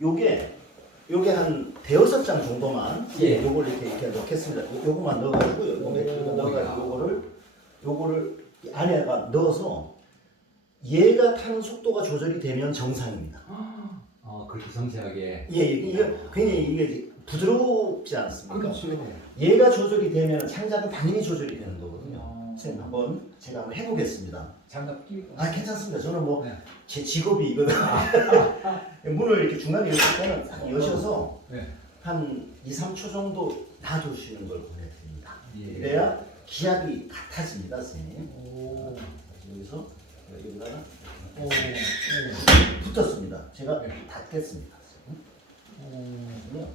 요게 한 대여섯 장 정도만 예. 요걸 이렇게 넣겠습니다. 요거만 넣어가지고 요거 넣어가지고 요거를 안에다가 넣어서 얘가 타는 속도가 조절이 되면 정상입니다. 그렇게 섬세하게. 예, 이게 굉장히 이게 부드럽지 않습니까? 그렇죠. 얘가 조절이 되면 창작은 당연히 조절이 되는 거거든요. 선생님 한번 제가 한번 해보겠습니다. 장갑 끼고. 괜찮습니다. 저는 뭐 제 네. 직업이 이거든. 문을 이렇게 중간에 여실 때는 딱 여셔서 네. 한 2, 3초 정도 놔두시는 걸 보내드립니다. 예. 그래야 기압이 같아집니다, 선생님. 오. 여기서 여기다가 오. 붙었습니다. 제가 네. 닫겠습니다. 그러면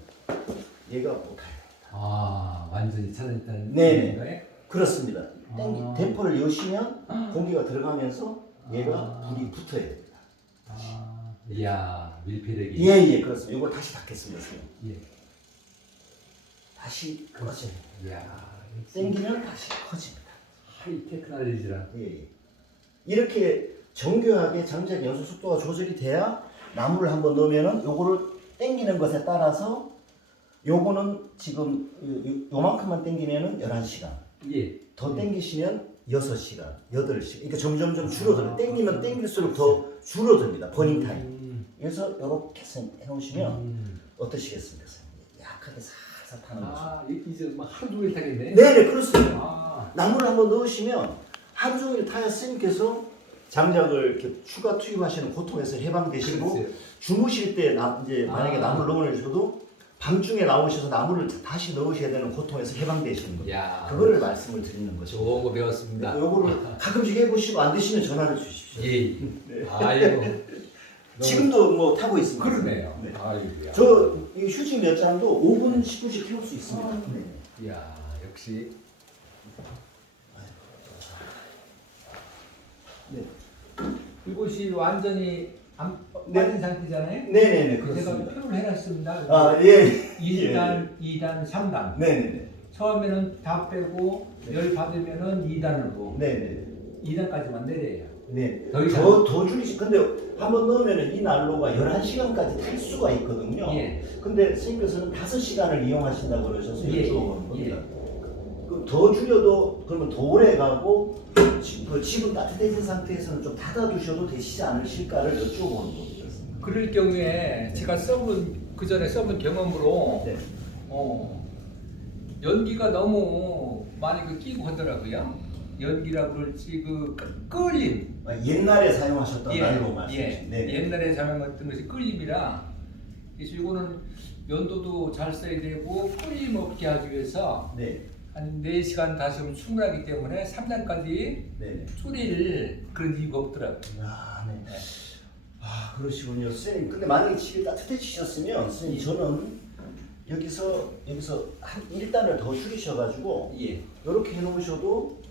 얘가 뭐 가야 됩니다. 완전히 차단했다는 네네. 거예요? 그렇습니다. 댐퍼를 여시면 공기가 들어가면서 얘가 불이 붙어야 됩니다. 이야, 밀폐되기. 예, 그렇습니다. 이걸 다시 닫겠습니다, 선생님. 예. 다시 꺼져요. 이야. 당기면 다시 커집니다. 하이 테크놀로지라. 예. 이렇게 정교하게 장작 연소 속도가 조절이 돼야 나무를 한번 넣으면은 요거를 당기는 것에 따라서 요거는 지금 요만큼만 당기면은 11시간. 예. 더 당기시면 6시간, 8시간. 그러니까 점점점 줄어들어요. 당기면 당길수록 더 줄어듭니다. 버닝 타임. 그래서 이렇게 해놓으시면 어떠시겠습니까? 약하게 살살 타는 거죠. 이제 막 하루 종일 타겠네. 네네, 그렇습니다. 나무를 한번 넣으시면 하루 종일 타야 스님께서 장작을 이렇게 추가 투입하시는 고통에서 해방되시고 그렇지. 주무실 때 이제 만약에 나무를 넣으셔도 밤중에 나오셔서 나무를 다시 넣으셔야 되는 고통에서 해방되시는 거예요. 야. 그거를 말씀을 드리는 거죠. 좋은 거 배웠습니다. 요거를 가끔씩 해보시고 안 되시면 전화를 주십시오. 예. 아이고. 지금도 뭐 타고 있습니다. 그러네요. 네. 아이고야. 저 이 휴직 몇 장도 5분, 10분씩 해올 수 있습니다. 네. 이야, 역시. 네. 이곳이 완전히 안 네. 빠진 상태잖아요. 네네네, 제가 그렇습니다. 표를 해놨습니다. 예. 1단, 2단, 3단. 네네네. 처음에는 다 빼고 열 받으면은 2단으로 네네. 2단까지만 내려요. 네. 더 이상. 더 줄이시. 근데 한번 넣으면은 이 난로가 11시간까지 탈 수가 있거든요. 예. 근데 선생님께서는 5시간을 이용하신다고 그러셔서 예. 여쭤보는 겁니다. 예. 그럼 더 줄여도 그러면 더 오래 가고 집은 따뜻해진 상태에서는 좀 닫아두셔도 되시지 않으실까를 여쭤보는 겁니다. 그럴 경우에 제가 그 전에 써본 경험으로 네. 연기가 너무 많이 끼고 하더라고요. 연기라고 그럴지 끌림. 옛날에 사용하셨던 난로 예. 말씀이시죠? 네. 옛날에 사용했던 것이 끌림이라 그래서 이거는 연도도 잘 써야 되고 끌림 없게 하기 위해서 네. 한 4시간 다시 오면 충분하기 때문에 3단까지 네. 줄일 그런 이유가 없더라고요. 아, 네. 그러시군요. 선생님, 근데 만약에 집이 따뜻해지셨으면 선생님 저는 여기서 한 1단을 더 줄이셔가지고 예. 이렇게 해놓으셔도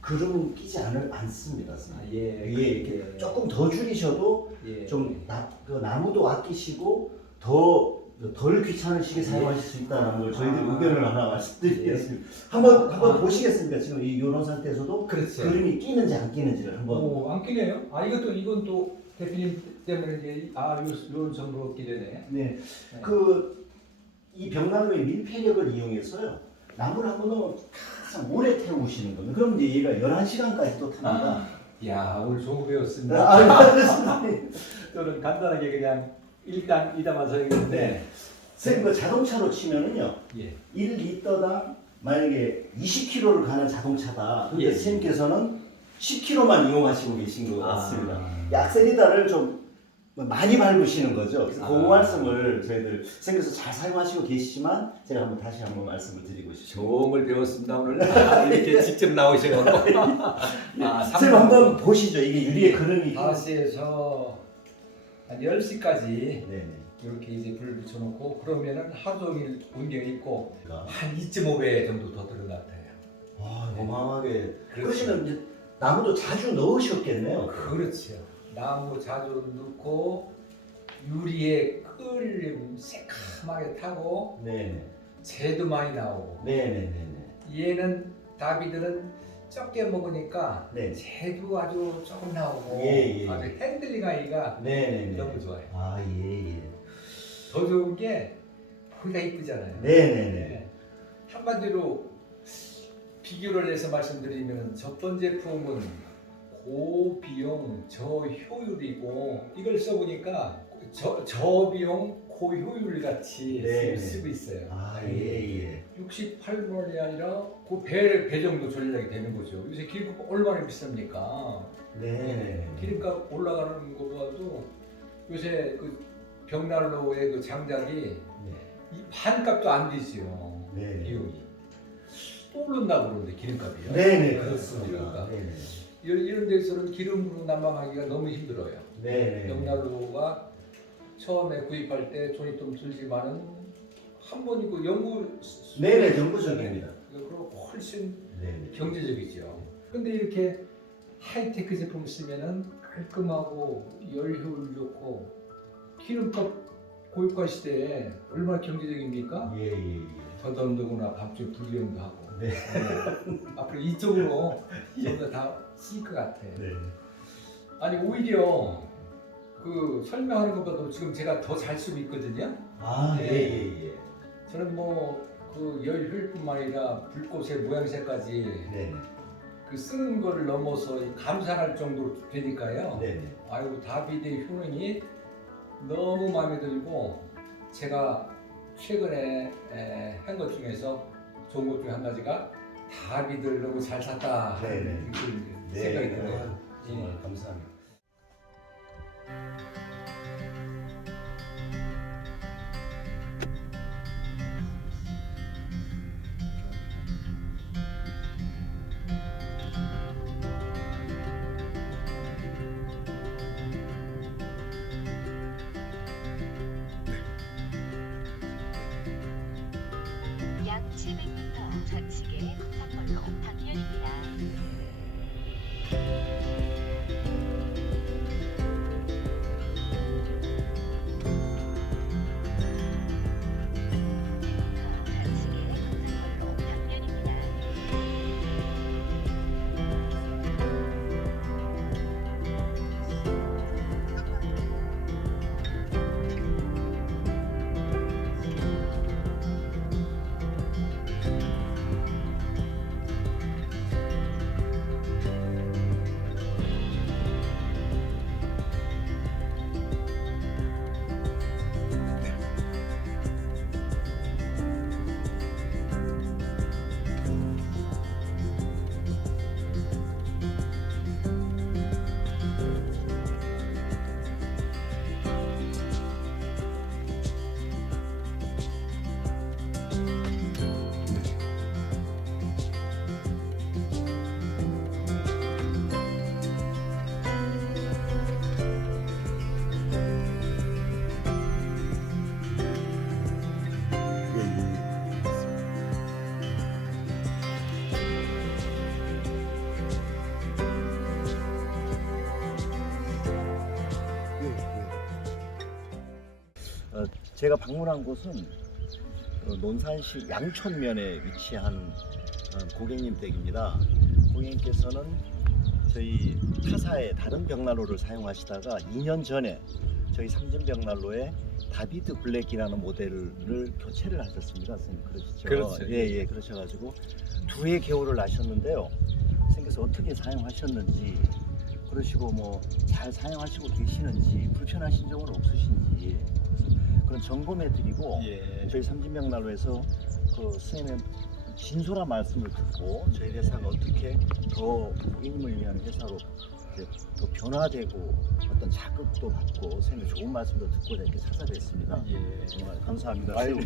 그름은 끼지 않습니다. 선생님. 이렇게 조금 더 줄이셔도 예. 좀 그 나무도 아끼시고 덜 귀찮으시게 사용하실 수 있다는 걸 저희들 의견을 하나 말씀드리겠습니다. 한번 보시겠습니까? 지금 이런 상태에서도 그렇죠. 그림이 끼는지 안 끼는지를 한번. 안 끼네요. 이건 또 대표님 때문에 이제 요런 정보가 없게 되네. 네. 네. 이 벽난로의 밀폐력을 이용해서요. 나무를 한번 넣으면 가장 오래 태우시는 겁니다. 그럼 이제 얘가 11시간까지 또 탑니다. 야, 오늘 좋은 거 배웠습니다. 알겠습니다. 저는 간단하게 그냥 1단, 2단만 써야겠는데. 선생님, 그 자동차로 치면은요. 예. 1리터당 만약에 20km를 가는 자동차다. 근데 예. 선생님께서는 10km만 이용하시고 계신 것 같습니다. 아. 악셀리다를 좀 많이 밟으시는 거죠. 그래서 그 아. 말씀을 저희들 선생님께서 잘 사용하시고 계시지만 제가 다시 한번 말씀을 드리고 싶습니다. 좋은 걸 배웠습니다. 오늘 이렇게 직접 나오셔가지고. 선생님 한번 보시죠. 이게 유리의 그림이. 5시에서 한 10시까지 네네. 이렇게 이제 불을 붙여놓고 그러면은 하루 종일 운경 있고 그러니까. 한 2.5배 정도 더 들은 것 같아요. 어마어마하게. 그렇죠. 그러시면 이제 나무도 자주 넣으셨겠네요. 그렇죠. 나무 자주 넣고 유리에 끌림 새카맣게 타고 네네. 재도 많이 나오고 네네네네. 얘는 다비들은 적게 먹으니까 네. 재도 아주 조금 나오고 예. 아주 핸들링하기가 네네네. 너무 좋아요. 예. 더 좋은 게 보기가 이쁘잖아요. 네네네. 한마디로 비교를 해서 말씀드리면 첫 번째 품은 고비용 저효율이고 이걸 써보니까 저비용 고효율 같이 네. 쓰고 있어요. 아, 예. 68만원이 아니라 그 배 정도 전략이 되는 거죠. 요새 기름값 얼마나 비쌉니까? 네. 기름값 올라가는 거보다도 요새 그 벽난로의 그 장작이 이 반값도 안 되지요. 네. 비용이 또 오른다고 그러는데 기름값이요. 네네, 그렇습니다. 기름값. 네네. 이런 데서는 기름으로 난방하기가 너무 힘들어요. 네네. 벽난로가 처음에 구입할 때 돈이 좀 들지만은 한 번이고 연구 네네, 정부적입니다. 그리고 훨씬 네네. 경제적이죠. 근데 이렇게 하이테크 제품을 쓰면은 깔끔하고 열 효율 좋고 기름값 고유가 시대에 얼마나 경제적입니까? 예. 더더군다나 밤중에 불경도 하고. 네. 앞으로 이쪽으로 전부 다쓸 것 같아. 네. 아니 오히려 그 설명하는 것보다 지금 제가 더 잘 쓰고 있거든요. 아, 네. 예. 저는 뭐 그 열 효율뿐만 아니라 불꽃의 모양새까지 네. 그 쓰는 걸 넘어서 감상할 정도로 되니까요. 네. 아이고 다비드의 효능이 너무 마음에 들고 제가 최근에 한 것 중에서 좋은 것 중에 한 가지가 다비드를 너무 잘 샀다 네네. 이런 네. 생각이 들어요. 아, 정말 감사합니다. 약 700m 좌측에 국산번호 방면입니다. 좌측에 국산번호 방면입니다. 제가 방문한 곳은 논산시 양촌면에 위치한 고객님 댁입니다. 고객님께서는 저희 타사의 다른 벽난로를 사용하시다가 2년 전에 저희 삼진벽난로에 다비드 블랙이라는 모델을 교체를 하셨습니다. 선생님 그러시죠? 그렇죠. 예, 그러셔가지고 2해 개월을 나셨는데요. 선생님께서 어떻게 사용하셨는지 그러시고 뭐 잘 사용하시고 계시는지 불편하신 점은 없으신지 그런 점검해드리고 예. 저희 삼진벽난로에서 그 선생님의 진솔한 말씀을 듣고 저희 회사가 어떻게 더 고객님을 위한 회사로 이제 더 변화되고 어떤 자극도 받고 선생님의 좋은 말씀도 듣고 이렇게 찾아뵙습니다. 예. 정말 감사합니다. 아유,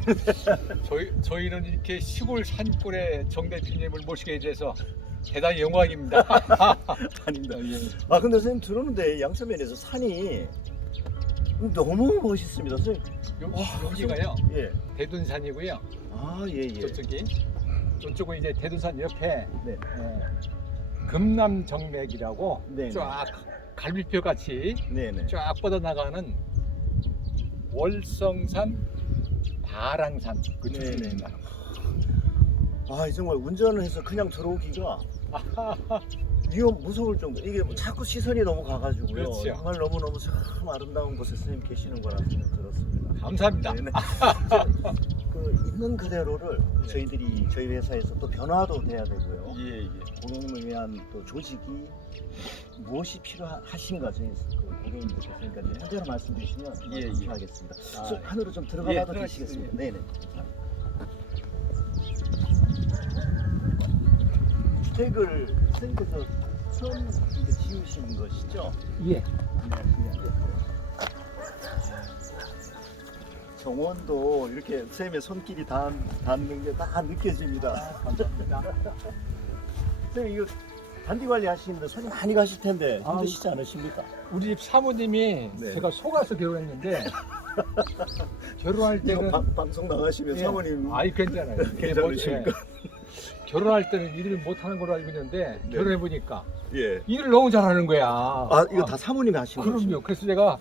저희는 이렇게 시골 산골의 정 대표님을 모시게 돼서 대단히 영광입니다. 아닙니다. 아 근데 선생님 들었는데 양천면에서 산이 너무 멋있습니다. 선생님. 여기가요 예. 대둔산이고요. 아 예. 저쪽은 이제 대둔산 옆에 네. 금남정맥이라고 네. 쫙 갈비뼈 같이 네네. 쫙 뻗어나가는 월성산 바랑산 그 네네. 중입니다. 아 정말 운전을 해서 그냥 들어오기가 무서울 정도. 이게 뭐 자꾸 시선이 너무 가가지고요. 그렇죠. 정말 너무너무 참 아름다운 곳에 선생님 계시는 거라는 생각이 들었습니다. 감사합니다. 네네. 그 있는 그대로를 예. 저희 회사에서 또 변화도 돼야 되고요. 예, 예. 고객님을 위한 또 조직이 무엇이 필요하신가 저희 그 고객님들 계시니까 현재로 말씀주시면 예, 예. 감사하겠습니다. 아, 안으로 좀 예, 들어가봐도 들어가시죠. 되시겠습니다. 네네. 주택을 선생님께서 처음 이제 지으신 것이죠? 예. 정원도 이렇게 선생님의 손길이 닿는 게 다 느껴집니다. 감사합니다. 선생님 이거 잔디 관리 하시는데 손이 많이 가실 텐데 아, 힘드시지 않으십니까? 우리 집 사모님이 네. 제가 속아서 결혼했는데 결혼할 이거 때는 방송 나가시면 예. 사모님 아이 괜찮아요. 이게 괜찮으십니까? 결혼할 때는 일을 못 하는 걸로 알고 있는데 네. 결혼해 보니까 예. 일을 너무 잘하는 거야. 아 이거 다 사모님이 하신 거죠? 그럼요. 그래서 제가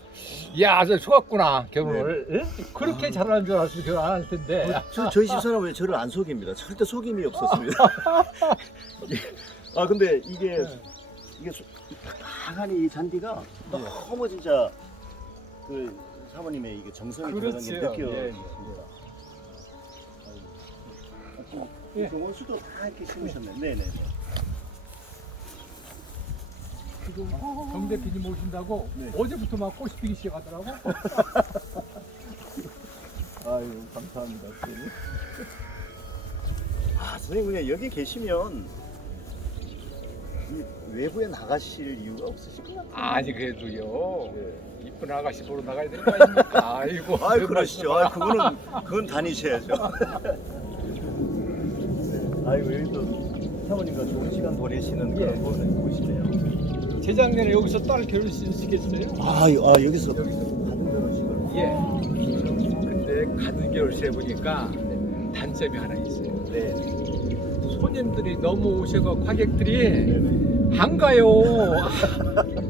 야, 저 속았구나 결혼을. 예? 그렇게 잘하는 줄 알았으면 결혼 안 할 텐데. 저희 집사람은 왜 저를 안 속입니다. 절대 속임이 없었습니다. 예. 아 근데 이게 강한 이 잔디가 너무 진짜 그 사모님의 이게 정성이 들어간 게 그렇죠. 느껴집니다. 예. 이 원수도 다 이렇게 심으셨네. 네네. 지금 정 대표님 오신다고 네. 어제부터 막 꽃이 피기 시작하더라고. 아유 감사합니다. 선생님. 아 선생님 그냥 여기 계시면 이 외부에 나가실 이유가 없으실 것 같아요. 아니 그래도요. 네. 이쁜 아가씨 보러 나가야 되는 거 아닙니까? 아이고. 아이 그러시죠. 아 그건 다니셔야죠. 아이고 여기도 사모님과 좋은 시간 보내시는 예. 그런 곳이네요. 재작년에 여기서 딸 결혼식했어요. 여기서 가든 결혼식을. 예. 근데 가든 결혼식에 보니까 단점이 하나 있어요. 네. 손님들이 너무 오셔서 관객들이 네네. 안 가요.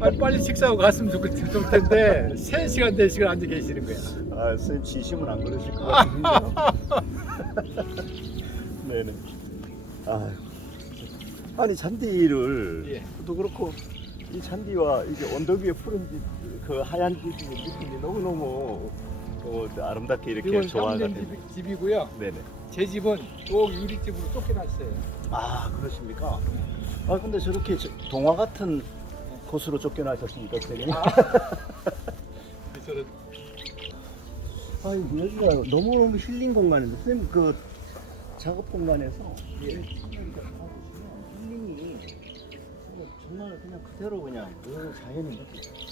아, 빨리 식사하고 갔으면 좋을 텐데 3시간 4시간 앉아 계시는 거야. 아 선생님 진심은 안 그러실 것 같은데요. 네네. 아니 잔디를 예. 또 그렇고 이 잔디와 이게 언덕 위에 푸른 집, 그 하얀 집의 느낌이 너무너무 아름답게 이렇게 이건 조화가 사모님 됩니다. 집이고요. 네네. 제 집은 꼭 유리집으로 쫓겨났어요. 아 그러십니까? 아 근데 저렇게 동화 같은 곳으로 쫓겨나셨습니까, 선생님? 저는 아니 여기가 너무너무 힐링 공간인데 선생님 그 작업 공간에서 예. 이렇게 보시면 힐링이 정말 그냥 그대로 그냥 그 자연이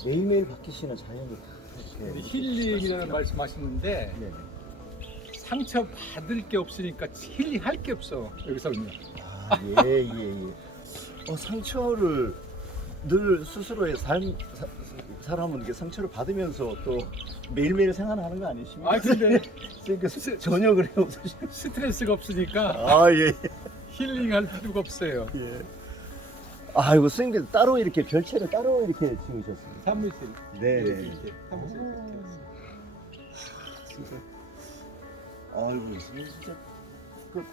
매일매일 바뀌시는 자연이 이렇게 힐링이라는 말씀하시는데 네. 상처 받을 게 없으니까 힐링할 게 없어 여기서는. 예예예. 상처를 늘 스스로의 사람은 이게 상처를 받으면서 또 매일매일 생활하는 거 아니십니까? 아 근데 그러니까 전혀 그래 없으시죠? 스트레스가 없으니까 아 예. 힐링할 필요가 없어요. 예. 아이고 선생님들 따로 이렇게 별채를 따로 이렇게 지으셨습니다. 사무실. 네네. 이렇게 사무실. 진짜. 아이고 선생님 진짜 그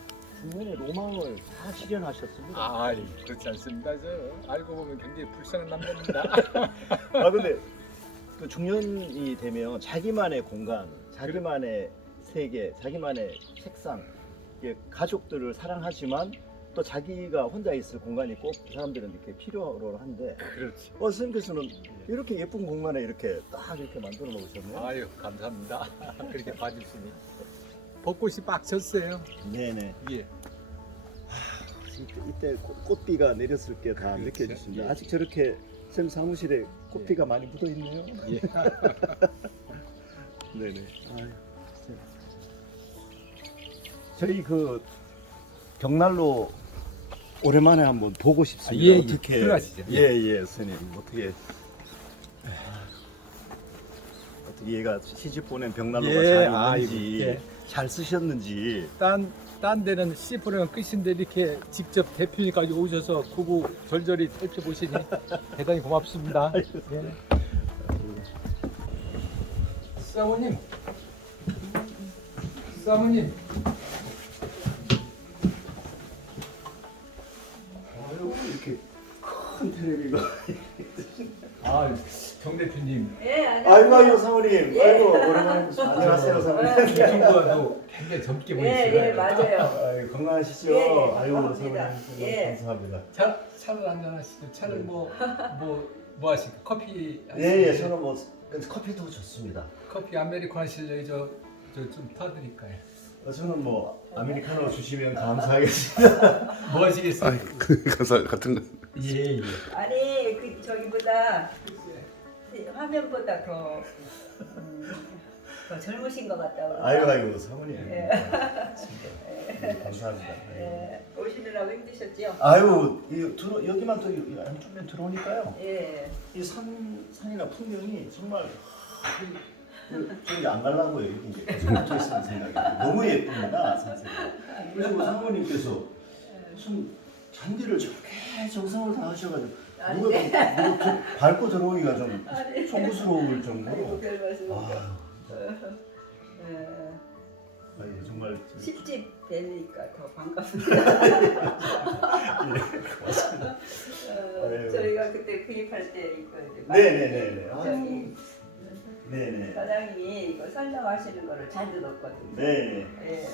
중년의 로망을 다 실현하셨습니다. 아, 그렇지 않습니다. 저 알고 보면 굉장히 불쌍한 남자입니다. 아 근데 그 중년이 되면 자기만의 공간, 자기만의 세계, 자기만의 책상, 이게 가족들을 사랑하지만 또 자기가 혼자 있을 공간이 꼭 사람들은 이렇게 필요로 한데 그렇지. 선생님께서는 이렇게 예쁜 공간에 이렇게 딱 이렇게 만들어 놓으셨네요. 아유, 감사합니다. 그렇게 봐주시니. 벚꽃이 막 졌어요. 네네. 예. 이때 꽃비가 내렸을 게 다 그렇죠. 느껴지십니다. 예. 아직 저렇게 쌤 사무실에 꽃비가 많이 묻어 있네요. 예. 네네. 아유, 저희 그 벽난로 오랜만에 한번 보고 싶습니다. 예, 예. 어떻게? 들어가시죠. 예예, 선생님 어떻게? 어떻게 얘가 시집 보낸 벽난로가 예, 잘 아이고, 있는지 예. 잘 쓰셨는지. 딴 데는 C4면 끝인데 이렇게 직접 대표님까지 오셔서 구구 절절히 살펴보시니 대단히 고맙습니다. 예. 사모님, 사모님. 이렇게 큰 텔레비가. 아, 정 대표님. 예, 아이고 아이고 사모님. 예. 아이고 오랜만에 안녕하세요 사모님. 이 친구와도 굉장히 젊게 보이시죠? 예, 맞아요. 아이고 건강하시죠? 예, 예, 아이고 건강합니다. 사모님 예. 감사합니다. 차를 한잔 하시죠. 차를 뭐 하실까? 커피 예예 하실까요? 저는 뭐 커피도 좋습니다. 커피 아메리카노 하실래요? 저좀 타드릴까요? 저는 뭐 아메리카노 주시면 감사하겠습니다. 뭐 하시겠어요? 가사 같은 거. 예. 아니 그 저기보다 화면보다 더 젊으신 것 같다고. 아이고 사모님. 예. 감사합니다. 예, 오시느라고 힘드셨죠? 아유 여기만 또 안쪽면 들어오니까요. 예. 이 산이나 풍경이 정말 저기 안 가려고요. 여기 이제 계속 붙어 있는 생각이 너무 예쁩니다. 사실. 그리고 사모님께서 무슨 잔디를 저렇게 정성을 다하셔가지고 누가 밟고 들어오기가 좀 아니. 송구스러울 아이고 정도로. 별 말씀이죠. 아, 예. 아니, 정말 실집 뵈니까 더 반갑습니다. 고맙습니다. 아유. 저희가 그때 구입할 때 이거 이제 네네네네. 저기 네네. 사장님이 이거 설명하시는 거를 잘 들었거든요. 네. 예.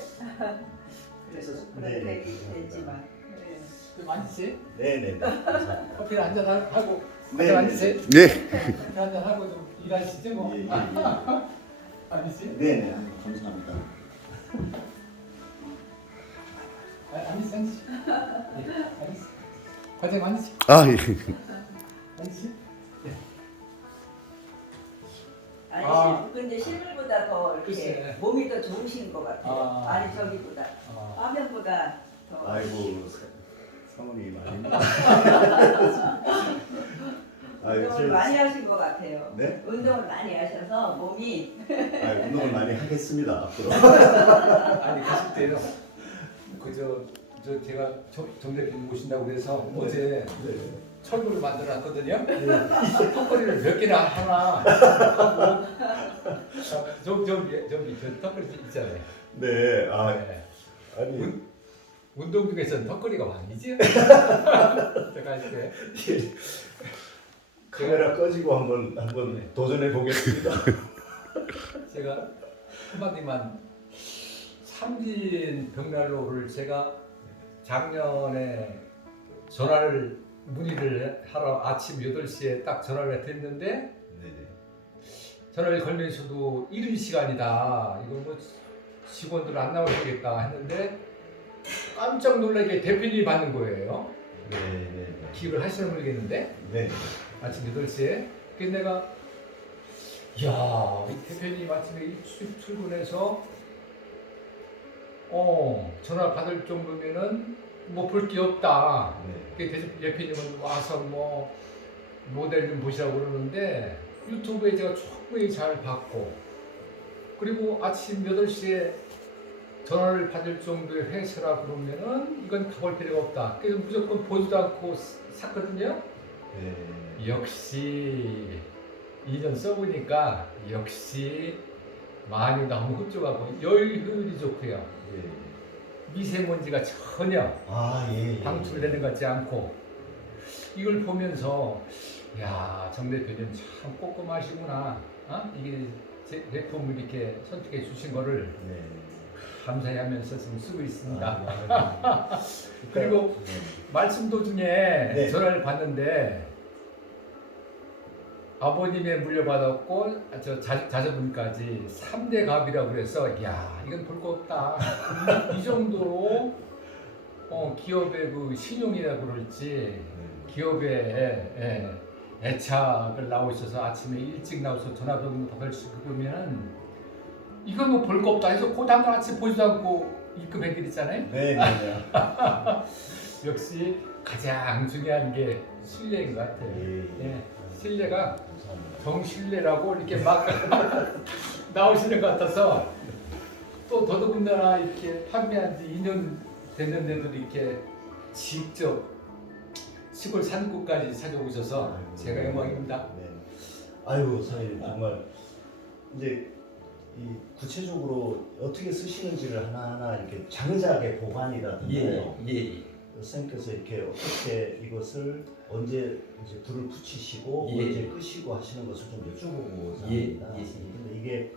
그래서 그런 네, 계획이 감사합니다. 됐지만. 예. 좀 앉으세요. 네네네. 감사합니다. 커피를 한잔 하고 네. 앉으세요. 네. 커피 한잔 하고 좀 일하시죠 뭐. 예, 예, 예. 앉으세요. 네네. 감사합니다. 앉으세요. 예, 앉으세요. 과장님 앉으세요. 아 예. 앉으세요. 아니 아. 근데 실물보다 더 이렇게 글쎄. 몸이 더 좋으신 것 같아요. 아. 아니 저기보다 화면보다 더. 아이고 사모님 아닙니다. 아유, 운동을 많이 하신 것 같아요. 네? 운동을 많이 하셔서 몸이. 아유, 운동을 많이 하겠습니다 앞으로. 아니 가실 때요. 저 제가 정 대표님 모신다고 그래서 어제 철구를 만들어놨거든요. 턱걸이를 몇 개나 하나 하고 저기 턱걸이 있잖아요. 네. 아 네. 아니 운동 중에서는 턱걸이가 왕이지. 제가 이제 카메라 꺼지고 한번 도전해 보겠습니다. 제가 한마디만 삼진 벽난로를 제가 작년에 문의를 하러 아침 8시에 딱 전화를 드렸는데 네네. 전화를 걸면서도 이른 시간이다. 이거 뭐 직원들 안 나오시겠다 했는데 깜짝 놀라게 대표님이 받는 거예요. 네네. 기획을 하시는 모르겠는데 네. 아침 8시에. 그래서 내가 이야 이 대표님 아침에 일찍 출근해서 전화 받을 정도면은 뭐 볼 게 없다. 네. 대표님은 와서 뭐 모델 좀 보시라고 그러는데 유튜브에 제가 충분히 잘 봤고 그리고 아침 8시에 전화를 받을 정도의 회사라 그러면은 이건 가볼 필요가 없다. 그래서 무조건 보지도 않고 샀거든요. 네. 역시 2년 써보니까 역시 마음이 너무 흡족하고 열효율이 좋고요. 네. 미세먼지가 전혀 아 예. 방출되는 것 같지 않고 이걸 보면서 야, 정 대표님 참 꼼꼼하시구나. 이게 제 제품을 이렇게 선택해 주신 거를 네. 감사히 하면서 지금 쓰고 있습니다. 아, 그리고 네. 말씀 도중에 네. 전화를 받는데 아버님의 물려받았고 저 자녀분까지 3대 갑이라고 그래서 야 이건 볼 거 없다. 이 정도로 기업의 그 신용이라고 그럴지 기업의 애착을 나오셔서 아침에 일찍 나와서 전화도 받을 수 그러면은 이건 뭐 볼 거 없다 해서 그 다음날 아침 보지도 않고 입금해드리잖아요. 네. 네. 역시 가장 중요한 게 신뢰인 것 같아요. 예, 신뢰가 감사합니다. 정신뢰라고 이렇게 막 나오시는 것 같아서 또 더더군다나 이렇게 판매한 지 2년 됐는데도 이렇게 직접 시골 산골까지 찾아오셔서 제가 영광입니다. 네. 아유 사장님 정말 이제 이 구체적으로 어떻게 쓰시는지를 하나하나 이렇게 장작의 보관이라든지 예. 선생님께서 이렇게 어떻게 이것을 언제 이제 불을 붙이시고 예. 언제 끄시고 하시는 것을 좀 여쭤보고자 예. 합니다. 예. 근데 이게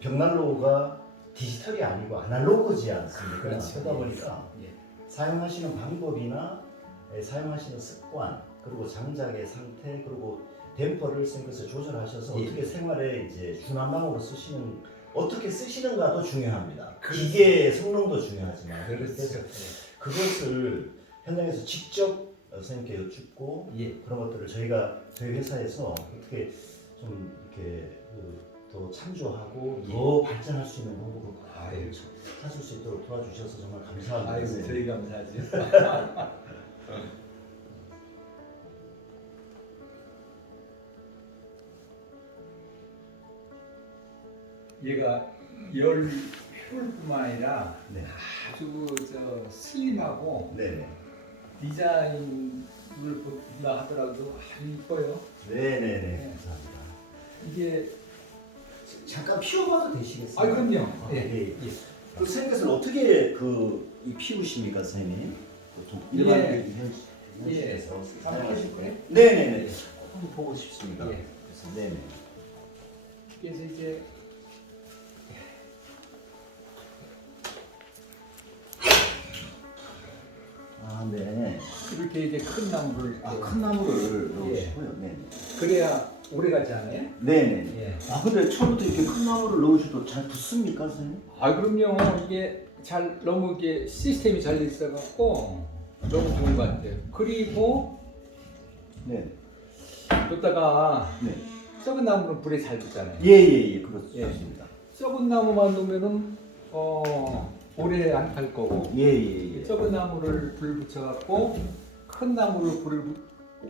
벽난로가 디지털이 아니고 아날로그지 않습니까? 그렇죠. 그러다 보니까 예. 사용하시는 방법이나 사용하시는 습관 그리고 장작의 상태 그리고 댐퍼를 선생님께서 조절하셔서 예. 어떻게 생활에 이제 준한방으로 쓰시는 어떻게 쓰시는가도 중요합니다. 그렇죠. 기계의 성능도 중요하지만 그렇죠. 그래서 그것을 현장에서 직접 선생님께 여쭙고 예. 그런 것들을 저희 회사에서 어떻게 좀 이렇게 더 참조하고 예. 더 발전할 수 있는 방법을 아유. 찾을 수 있도록 도와주셔서 정말 감사합니다. 아이고 선생님. 저희 감사하죠. 얘가 열 효율뿐만 아니라 네. 아주 저 슬림하고 네네. 디자인을 본다 하더라도 아주 이뻐요. 네네네. 네. 감사합니다. 이게 잠깐 피워봐도 되시겠어요? 아 그럼요. 아, 예. 예. 예. 그 선생님께서는 어떻게 이 피우십니까, 선생님? 보통 일반 예. 현실에서 사용하실 거예요? 네네네. 예. 한번 보고 싶습니다. 예. 그래서 네네. 그래서 이제 아 네. 이렇게 이제 큰 나무를 큰 나무를 예. 넣으시고요. 네. 그래야 오래 가지 않아요? 네네. 예. 아 근데 처음부터 이렇게 큰 나무를 넣으셔도 잘 붙습니까, 선생님? 아 그럼요. 이게 잘 너무 이게 시스템이 잘 돼 있어갖고 너무 좋은 것 같아요. 그리고 네. 뒀다가 네. 썩은 나무는 불에 잘 붙잖아요. 예예예 그렇습니다. 썩은 나무만 놓으면은 오래 안 탈 거고 예예예. 썩은 나무를 불 붙여갖고 큰 나무를 불을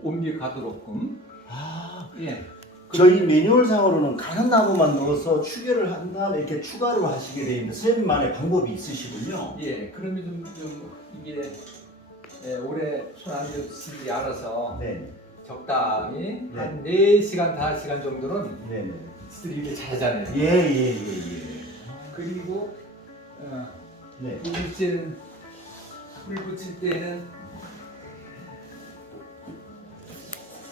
옮겨가도록끔 아 예. 저희 매뉴얼상으로는 가는 나무만 넣어서 추결을 한 다음에 이렇게 추가로 하시게 되어 있는데 선생님만의 방법이 있으시군요. 예. 그러면 좀 이게 오래 손 안 젖히지 않아서 네. 적당히 네. 한 4시간, 5시간 정도는 네네. 지들이 일을 잘하잖아요. 예예예. 그리고 네. 불 붙일 때는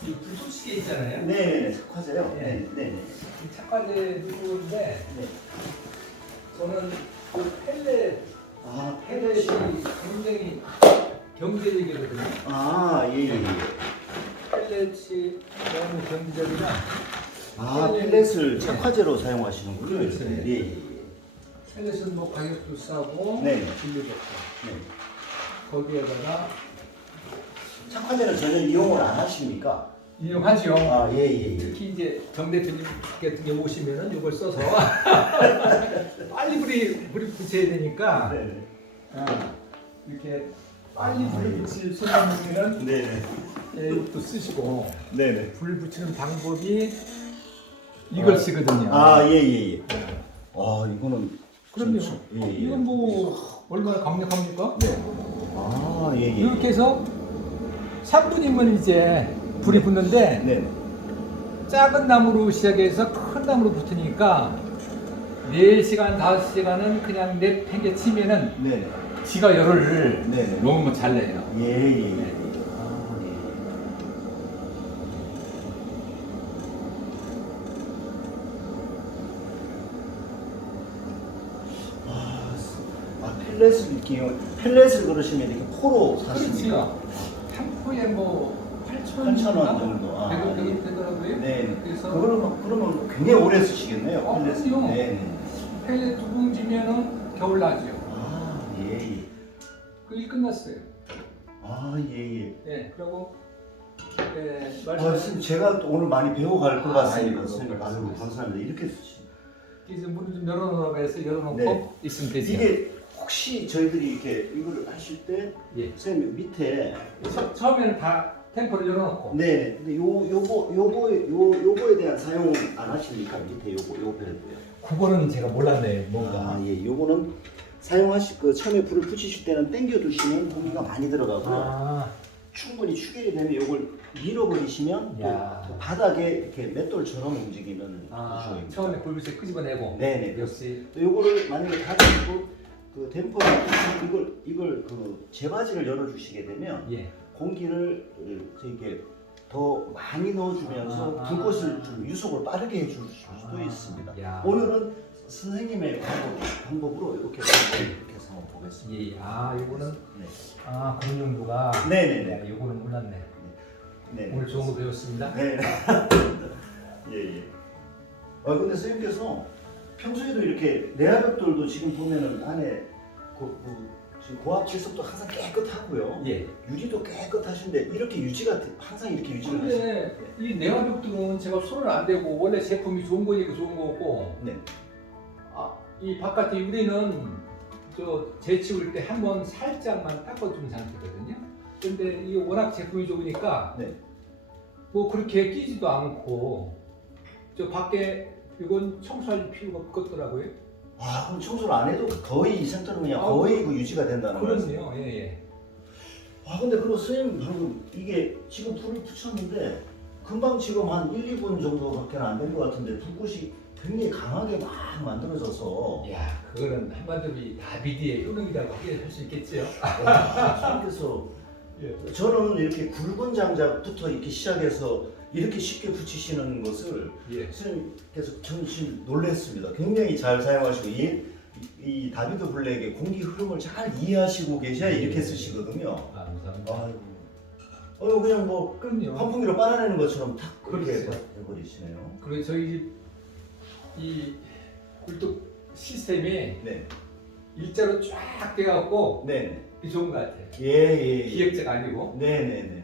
이 불쏘시개 있잖아요. 네네네. 착화제요. 네. 네네. 이 착화제 누르는데 네. 저는 그 펠렛 아 펠렛이 굉장히 경제적이거든요. 아 예예. 펠렛이 너무 경제적이라 아 펠렛을 착화제로 사용하시는군요. 그렇죠. 이렇게. 예예. 펠렛은 뭐 가격도 싸고 네. 질도 좋고 네. 거기에다가 착화제는 전혀 이용을 안 하십니까? 이용하죠. 아 예예. 특히 이제 정 대표님 같은 게 오시면은 이걸 써서 빨리 불이 붙여야 되니까 네네. 이렇게 빨리 불 붙일 손님이면 네네. 이것도 쓰시고 네네. 불 붙이는 방법이 이걸 쓰거든요. 아 예예예. 아 이거는 그럼요. 예예. 이건 뭐 얼마나 강력합니까? 네. 아 예예. 이렇게 해서 3분이면 이제 불이 붙는데 네. 작은 나무로 시작해서 큰 나무로 붙으니까 4시간, 5시간은 그냥 내팽개 치면은 네. 지가 열을 네. 너무 잘 내요. 예예. 네. 아 예. 펠렛을 이렇게 펠렛을 그러시면 이렇게 포로 사십니까? 그렇지요. 한 포에 뭐 8,000원 정도. 아, 100원 되더라고요. 네. 그래서 그러면 굉장히 오래 쓰시겠네요. 펠렛을. 그럼요. 네. 펠렛 2봉지면은 겨울 나죠. 아 예. 그 일 끝났어요. 아 예. 네, 그리고 선생님 말씀하신 제가 또 오늘 많이 배워갈 것 같습니다. 아이고, 선생님 아유 그렇습니다. 감사합니다. 이렇게 쓰시. 이제 문을 좀 열어놓으라고 해서 열어놓고 네. 있으면 되죠. 이게 혹시 저희들이 이렇게 이거를 하실 때 예. 선생님 밑에 처음에는 다 템포를 열어놓고 네 근데 요거에 대한 사용 안 하십니까? 밑에 요 벨트요. 그거는 제가 몰랐네요. 아 예, 요거는 사용하실 처음에 불을 붙이실 때는 당겨 두시면 공기가 많이 들어가고요. 아, 충분히 추결이 되면 요걸 밀어버리시면 야. 또 바닥에 이렇게 맷돌처럼 움직이는 구조입니다. 처음에 불빛을 끄집어내고 네네. 역시 또 요거를 만약에 닫으시고 그 댐퍼 이걸 그 제바지를 열어주시게 되면 예. 공기를 이렇게 더 많이 넣어주면서 불꽃을 좀 유속을 빠르게 해줄 수도 있습니다. 야. 오늘은 선생님의 방법으로 이렇게 해서 한번 보겠습니다. 예. 아, 요거는 네. 아, 그런 정도가. 네네네. 요거는 몰랐네. 네. 오늘 좋은 거 배웠습니다. 네. 예. 근데 선생님께서 평소에도 이렇게 내화벽돌도 지금 보면은 안에 지금 고압 질석도 항상 깨끗하고요. 예. 유리도 깨끗하신데 이렇게 유지가 항상 이렇게 유지를 하시는. 근데 이 내화벽들은 제가 손을 안 대고 원래 제품이 좋은 거니까 좋은 거고. 네. 아, 이 바깥에 유리는 저 재치울 때 한 번 살짝만 닦아주면 상태거든요. 근데 이게 워낙 제품이 좋으니까 네. 뭐 그렇게 끼지도 않고 저 밖에 이건 청소할 필요가 없겠더라고요. 아 그럼 청소를 안 해도 거의 이 상태로 그냥 아, 거의 그 유지가 된다는 거예요. 그렇네요. 예, 예. 아 근데 그리고 선생님 방금 이게 지금 불을 붙였는데 금방 지금 한 1, 2분 정도밖에 안 된 것 같은데 불꽃이 굉장히 강하게 막 만들어져서 야, 그거는 한마디로 이 다비디의 효능이라고 할 수 있겠지요. 선생님께서 예. 저는 이렇게 굵은 장작부터 이렇게 시작해서 이렇게 쉽게 붙이시는 것을 예. 선생님께서 저는 지금 놀랐습니다. 굉장히 잘 사용하시고 이 다비드 블랙의 공기 흐름을 잘 이해하시고 계셔야 이렇게 쓰시거든요. 아, 감사합니다. 아이고, 그냥 뭐 그럼요. 환풍기로 빨아내는 것처럼 탁 그렇게 그렇죠. 해버리시네요. 그리고 저희 이 굴뚝 시스템이 네, 일자로 쫙 돼갖고 네, 좋은 것 같아요. 예. 기획자가 아니고. 네.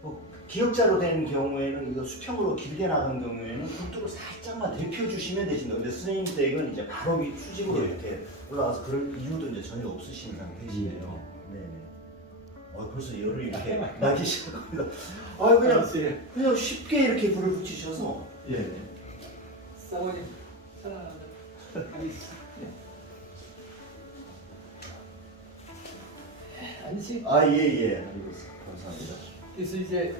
뭐 기역자로 된 경우에는 이거 수평으로 길게 나간 경우에는 굴뚝을 살짝만 데펴주시면 되신다. 근데 선생님 댁은 이제 바로 위 수직으로 예. 이렇게 올라가서 그럴 이유도 이제 전혀 없으신 상태시네요. 네. 벌써 열을 이렇게 나기 시작합니다. 그냥 쉽게 이렇게 불을 붙이셔서 예. 사모님 사랑합니다. 안식. 예. 감사합니다. 그래서 이제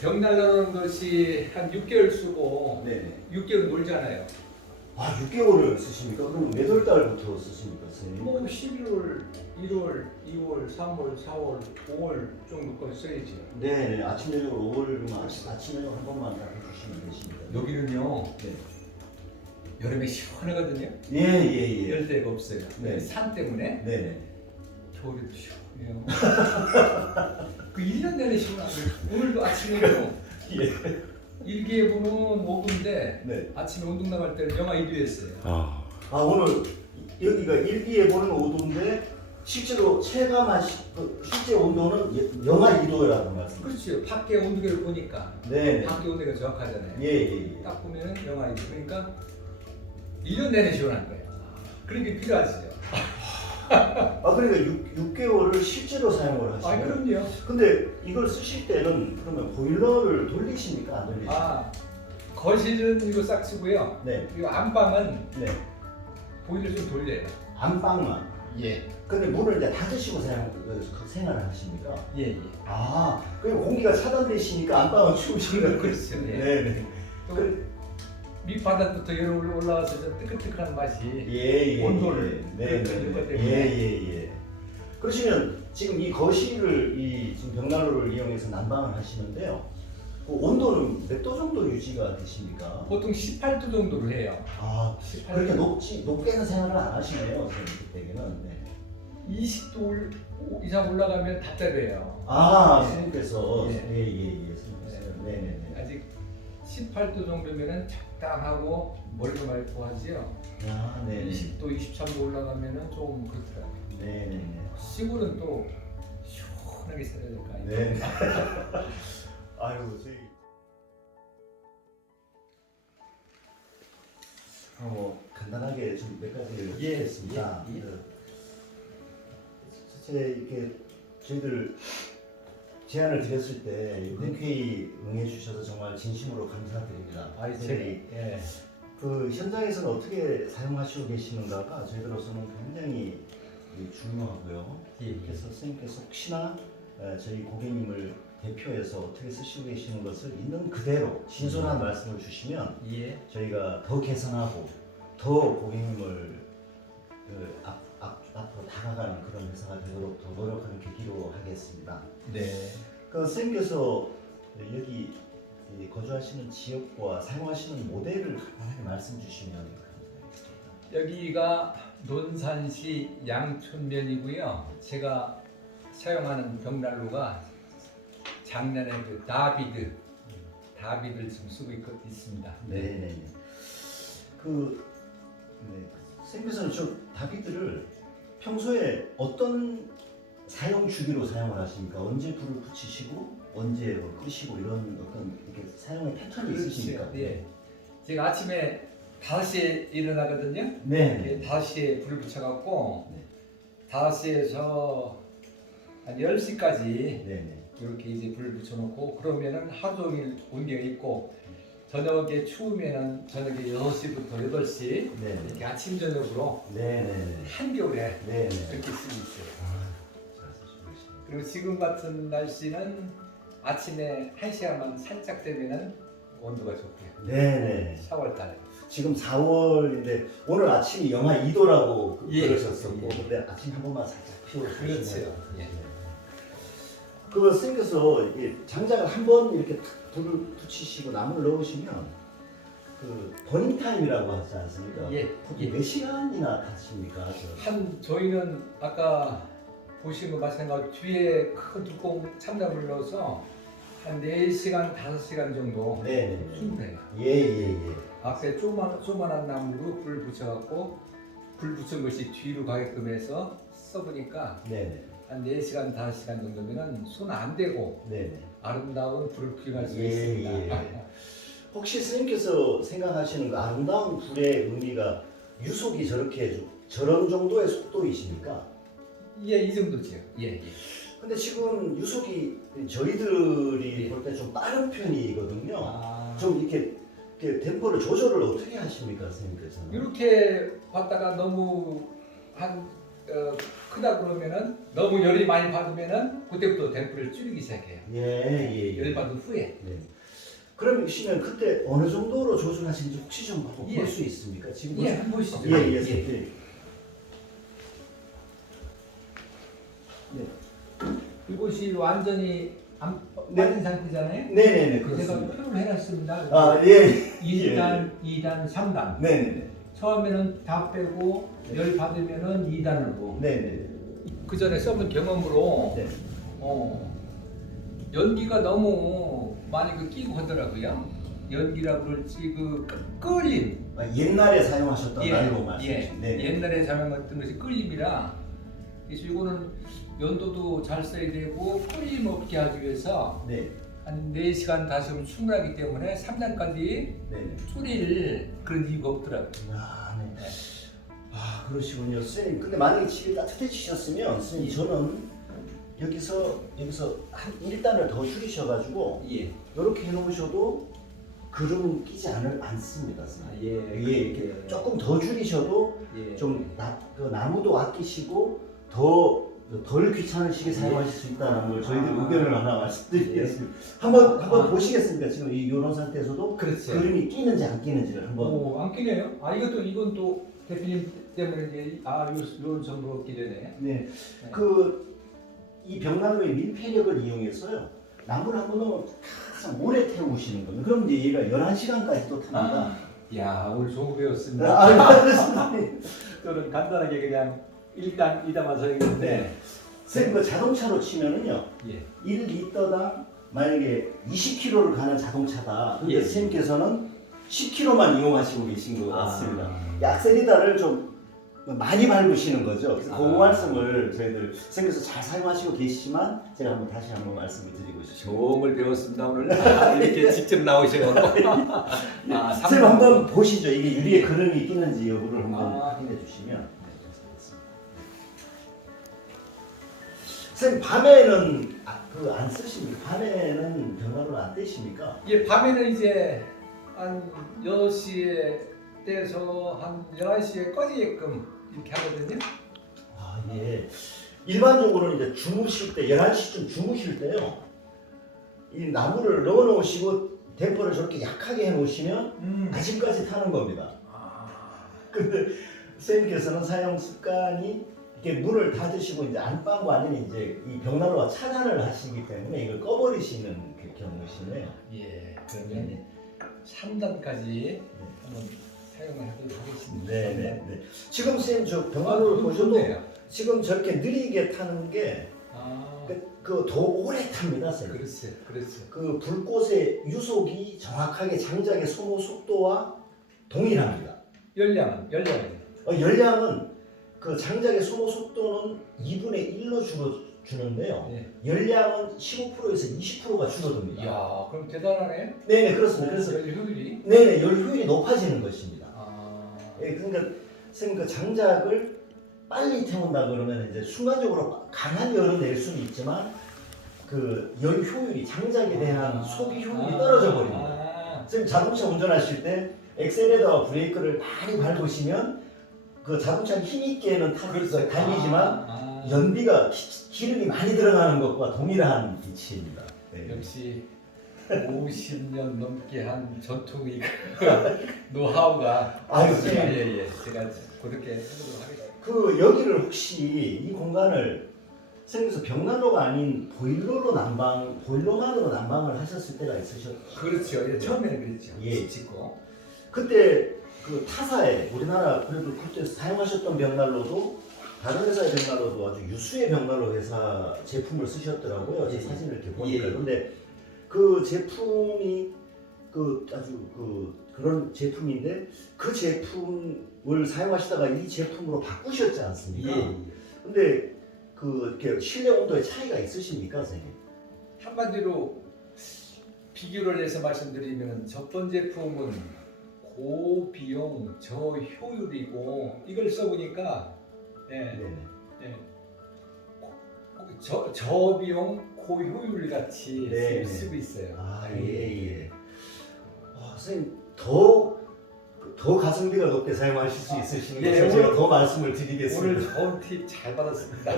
벽난로라는 것이 한 6개월 쓰고 네. 6개월 놀잖아요. 6개월을 쓰십니까? 그럼 몇 월 달부터 쓰십니까, 선생님? 뭐 11월, 1월, 2월, 3월, 4월, 5월 정도까지 써야지. 네. 아침 저녁 5월만 아침 저녁 한 번만 딱 해주시면 되십니다. 여기는요 네. 여름에 시원하거든요. 예. 열대가 없어요. 네. 산 때문에 네네. 겨울에도 시원해요. 그 1년 내내 시원하고 오늘도 아침에도 예. 일기예보는 5분인데 네. 아침에 운동 나갈 때는 영하 1도였어요. 오늘 여기가 일기예보는 5도인데 실제로 실제 온도는 영하 2도라는 말씀. 그렇죠. 밖에 온도계를 보니까 네. 밖에 온도가 정확하잖아요. 예. 딱 보면 영하 2도. 그러니까 1년 내내 시원한 거예요. 그런 게 필요하시죠. 그러니까 6개월을 실제로 사용을 하시네요. 그럼요. 근데 이걸 쓰실 때는 그러면 보일러를 돌리십니까? 안 돌리십니까? 거실은 이거 싹 쓰고요. 네. 그리고 안방은 네. 보일러 좀 돌려요. 안방만. 예. 근데 문을 이제 닫으시고 생활을 하십니까? 예. 그리고 공기가 차단되시니까 안방은 추우시네요. 그렇죠. 예. 네네. 또 밑바닥부터 열을 올라와서 좀 뜨끈뜨끈한 맛이. 예. 온도를 네. 그런 것 때문에. 예. 그러시면 지금 이 거실을 지금 벽난로를 이용해서 난방을 하시는데요. 그 온도는 몇 도 정도 유지가 되십니까? 보통 18도 정도로 해요. 18도. 그렇게 높게는 생활을 안 하시네요, 선생님께는. 네. 20도 이상 올라가면 답답해요. 선생님께서 예. 선생님께서. 네네네. 아직 18도 정도면은 적당하고 머리도 맑고 하지요. 네. 20도, 23도 올라가면은 좀 그렇더라고요. 네네네. 시골은 또 시원하게 살아야 될 거 아니에요. 네. 저희 간단하게 좀 몇 가지를 하겠습니다. 이렇게 저희들 제안을 드렸을 때 흔쾌히 응해주셔서 정말 진심으로 감사드립니다. 그 현장에서는 어떻게 사용하시고 계시는가가 저희들로서는 굉장히 중요하고요. 그래서 선생님께서 혹시나 저희 고객님을 대표해서 어떻게 쓰시고 계시는 것을 있는 그대로 신선한 말씀을 주시면 저희가 더 개선하고 더 고객님을 앞으로 다가가는 그런 회사가 되도록 더 노력하는 계기로 하겠습니다. 네. 그 선생님께서 여기 이 거주하시는 지역과 사용하시는 모델을 간단하게 말씀 주시면 감사하겠습니다. 여기가 논산시 양촌면이고요. 제가 사용하는 벽난로가 작년에 그 다비드를 지금 쓰고 있습니다. 네네. 선생님께서는 저 다비드를 평소에 어떤 사용 주기로 사용을 하십니까? 언제 불을 붙이시고 언제 끄시고 이런 어떤 이렇게 사용의 패턴이 있으십니까? 네. 제가 아침에 5시에 일어나거든요. 네. 5시에 불을 붙여갖고 네. 5시에서 한 10시까지 네네. 이렇게 이제 불을 붙여놓고 그러면은 하루 종일 온겨 있고 저녁에 추우면은 저녁에 6시부터 8시 네. 이렇게 아침 저녁으로 네네. 한겨울에 네네. 이렇게 쓰고 있어요. 잘 쓰시고 계십니다. 그리고 지금 같은 날씨는 아침에 1시간만 살짝 되면은 온도가 좋고요. 네네. 4월달에. 지금 4월인데 오늘 아침이 영하 2도라고 예. 그러셨었고 예. 근데 아침 한 번만 살짝 피워주시면 그렇죠. 예. 그 선생님께서 이게 장작을 한 번 이렇게 탁 불을 붙이시고 나무를 넣으시면 그 버닝 타임이라고 하지 않습니까? 예. 보통 예. 몇 시간이나 타십니까? 저희는 아까 보신 거 마찬가지로 뒤에 큰 두꺼운 참나무를 넣어서 한 4시간, 5시간 정도 네. 충분해요. 예예예. 앞에 조그만한 나무로 불 붙여갖고 불 붙인 것이 뒤로 가게끔 해서 써보니까 네네. 한 4시간, 5시간 정도면 손 안 대고 네네. 아름다운 불을 피워갈 수 예, 있습니다. 예. 혹시 선생님께서 생각하시는 그 아름다운 불의 의미가 유속이 저런 정도의 속도이십니까? 예, 이 정도죠. 예, 예. 근데 지금 유속이 저희들이 예. 볼 때 좀 빠른 편이거든요. 아, 좀 이렇게 템포를 조절을 어떻게 하십니까, 선생님께서는? 이렇게 봤다가 너무 크다 그러면은 너무 열이 많이 받으면은 그때부터 템포를 줄이기 시작해요. 예. 열 받은 후에. 네. 그러시면 그때 어느 정도로 조절하시는지 혹시 좀 예. 볼 수 있습니까? 지금 예, 한 보시죠. 예. 네. 이곳이 완전히 안 네. 빠진 상태잖아요. 네네네 제가 그렇습니다. 표를 해놨습니다. 아 예. 1단, 2단, 3단. 네네네. 처음에는 다 빼고 열 받으면은 2단으로. 네네. 그 전에 써본 경험으로 네. 연기가 너무 많이 끼고 하더라고요. 연기라 그럴지 끌림. 아, 옛날에 사용하셨던 예, 날로 예. 말씀하신. 네. 옛날에 사용했던 것이 끌림이라 그래서 이거는 연도도 잘 써야 되고 끌림 없게 하기 위해서 네. 한 4시간 다시면 충분하기 때문에 3단까지 네네. 줄일 그런 이유가 없더라고요. 아, 네. 아, 그러시군요. 선생님, 근데 만약에 집이 따뜻해지셨으면, 선생님, 저는 여기서 한 1단을 더 줄이셔가지고, 예. 이렇게 해놓으셔도 그름 끼지 않습니다, 선생님. 예. 이렇게 조금 더 줄이셔도 예. 좀 그 나무도 아끼시고, 덜 귀찮으시게 사용하실 수 있다는 걸 저희들 의견을 하나 말씀드리겠습니다. 한번 보시겠습니다. 지금 이런 상태에서도 그렇죠. 그림이 끼는지 안 끼는지를 한번. 오, 안 끼네요. 이건 또 대표님 때문에 이제 요런 정보가 끼려네. 네. 이 벽난로의 밀폐력을 이용해서요. 나무를 한번 넣으면 항상 오래 태우시는 겁니다. 그럼 이제 얘가 11시간까지 또 탑니다. 야, 오늘 좋은 거 배웠습니다. 아, 저는 간단하게 그냥 1단, 2단만 써야겠는데. 선생님, 그 자동차로 치면은요. 예. 1리터당 만약에 20km를 가는 자동차다. 근데 예. 선생님께서는 10km만 이용하시고 계신 것 같습니다. 아. 이 악셀리다를 좀 많이 밟으시는 거죠. 그래서 그 아. 말씀을 저희들 선생님께서 잘 사용하시고 계시지만 제가 다시 한번 말씀을 드리고 싶습니다. 좋은 걸 배웠습니다. 오늘 이렇게 직접 나오셔가지고. 선생님 한번 보시죠. 이게 유리에 그름이 끼는지 여부를 한번 확인해 주시면. 네, 감사하겠습니다. 선생님 밤에는 안 쓰십니까? 밤에는 벽난로를 안 떼십니까? 예, 밤에는 이제 한 6시에 떼서 한 11시에 꺼지게끔 이렇게 하거든요. 아 예. 일반적으로는 이제 주무실 때 11시쯤 주무실 때요. 이 나무를 넣어 놓으시고 댐퍼를 저렇게 약하게 해 놓으시면 아침까지 타는 겁니다. 근데 선생님께서는 사용 습관이 이렇게 문을 닫으시고 이제 안방과 아니면 이제 이 벽난로와 차단을 하시기 때문에 이걸 꺼버리시는 그 경우시네요. 예. 그러면 3단까지 한번 사용을 하도록 하겠습니다. 네네네. 지금 선생님 저 벽난로를 보셔도 좋네요. 지금 저렇게 느리게 타는 게 아, 그 더 오래 탑니다, 선생님. 그렇죠. 그 불꽃의 유속이 정확하게 장작의 소모 속도와 동일합니다. 열량은 열량은 그 장작의 소모 속도는 2분의 1로 줄어주는데요. 네. 열량은 15%에서 20%가 줄어듭니다. 이야, 그럼 대단하네. 네네 그렇습니다. 그래서 열 효율이. 네네 열 효율이 높아지는 것입니다. 아, 예, 그러니까 선생님 그 장작을 빨리 태운다 그러면 이제 순간적으로 강한 열을 낼 수는 있지만 그 열 효율이 장작에 대한 소비 효율이 떨어져 버립니다. 선생님 자동차 운전하실 때 엑셀에다가 브레이크를 많이 밟으시면 그 자동차 힘있게는 달리지만 연비가 기름이 많이 들어가는 것과 동일한 이치입니다. 네. 역시 50년 넘게 한 전통이 노하우가 아유, 예. 제가 그렇게 해보도록 하겠습니다. 그 여기를 혹시 이 공간을 선생님께서 벽난로가 아닌 보일러만으로 난방을 하셨을 때가 있으셨죠? 그렇죠. 예, 처음에는 그랬죠. 예. 짓고. 그때 그 타사에 우리나라 그래도 그때 사용하셨던 벽난로도 다른 회사의 벽난로도 아주 유수의 벽난로 회사 제품을 쓰셨더라고요. 제 예. 사진을 이렇게 보니까. 예. 근데 그 제품이 그 아주 그런 제품인데 그 제품을 사용하시다가 이 제품으로 바꾸셨지 않습니까? 예. 근데 그 이렇게 실내 온도에 차이가 있으십니까, 선생님? 한마디로 비교를 해서 말씀드리면 첫 번째 제품은 고비용 저효율이고 이걸 써보니까 네네. 저비용 고효율 같이 네. 쓰고 있어요. 아, 예. 선생님 더 가성비가 높게 사용하실 수 있으시는 예, 것을 제가 오늘- 더 말씀을 오늘 드리겠습니다. 좋은 팁 잘 받았습니다.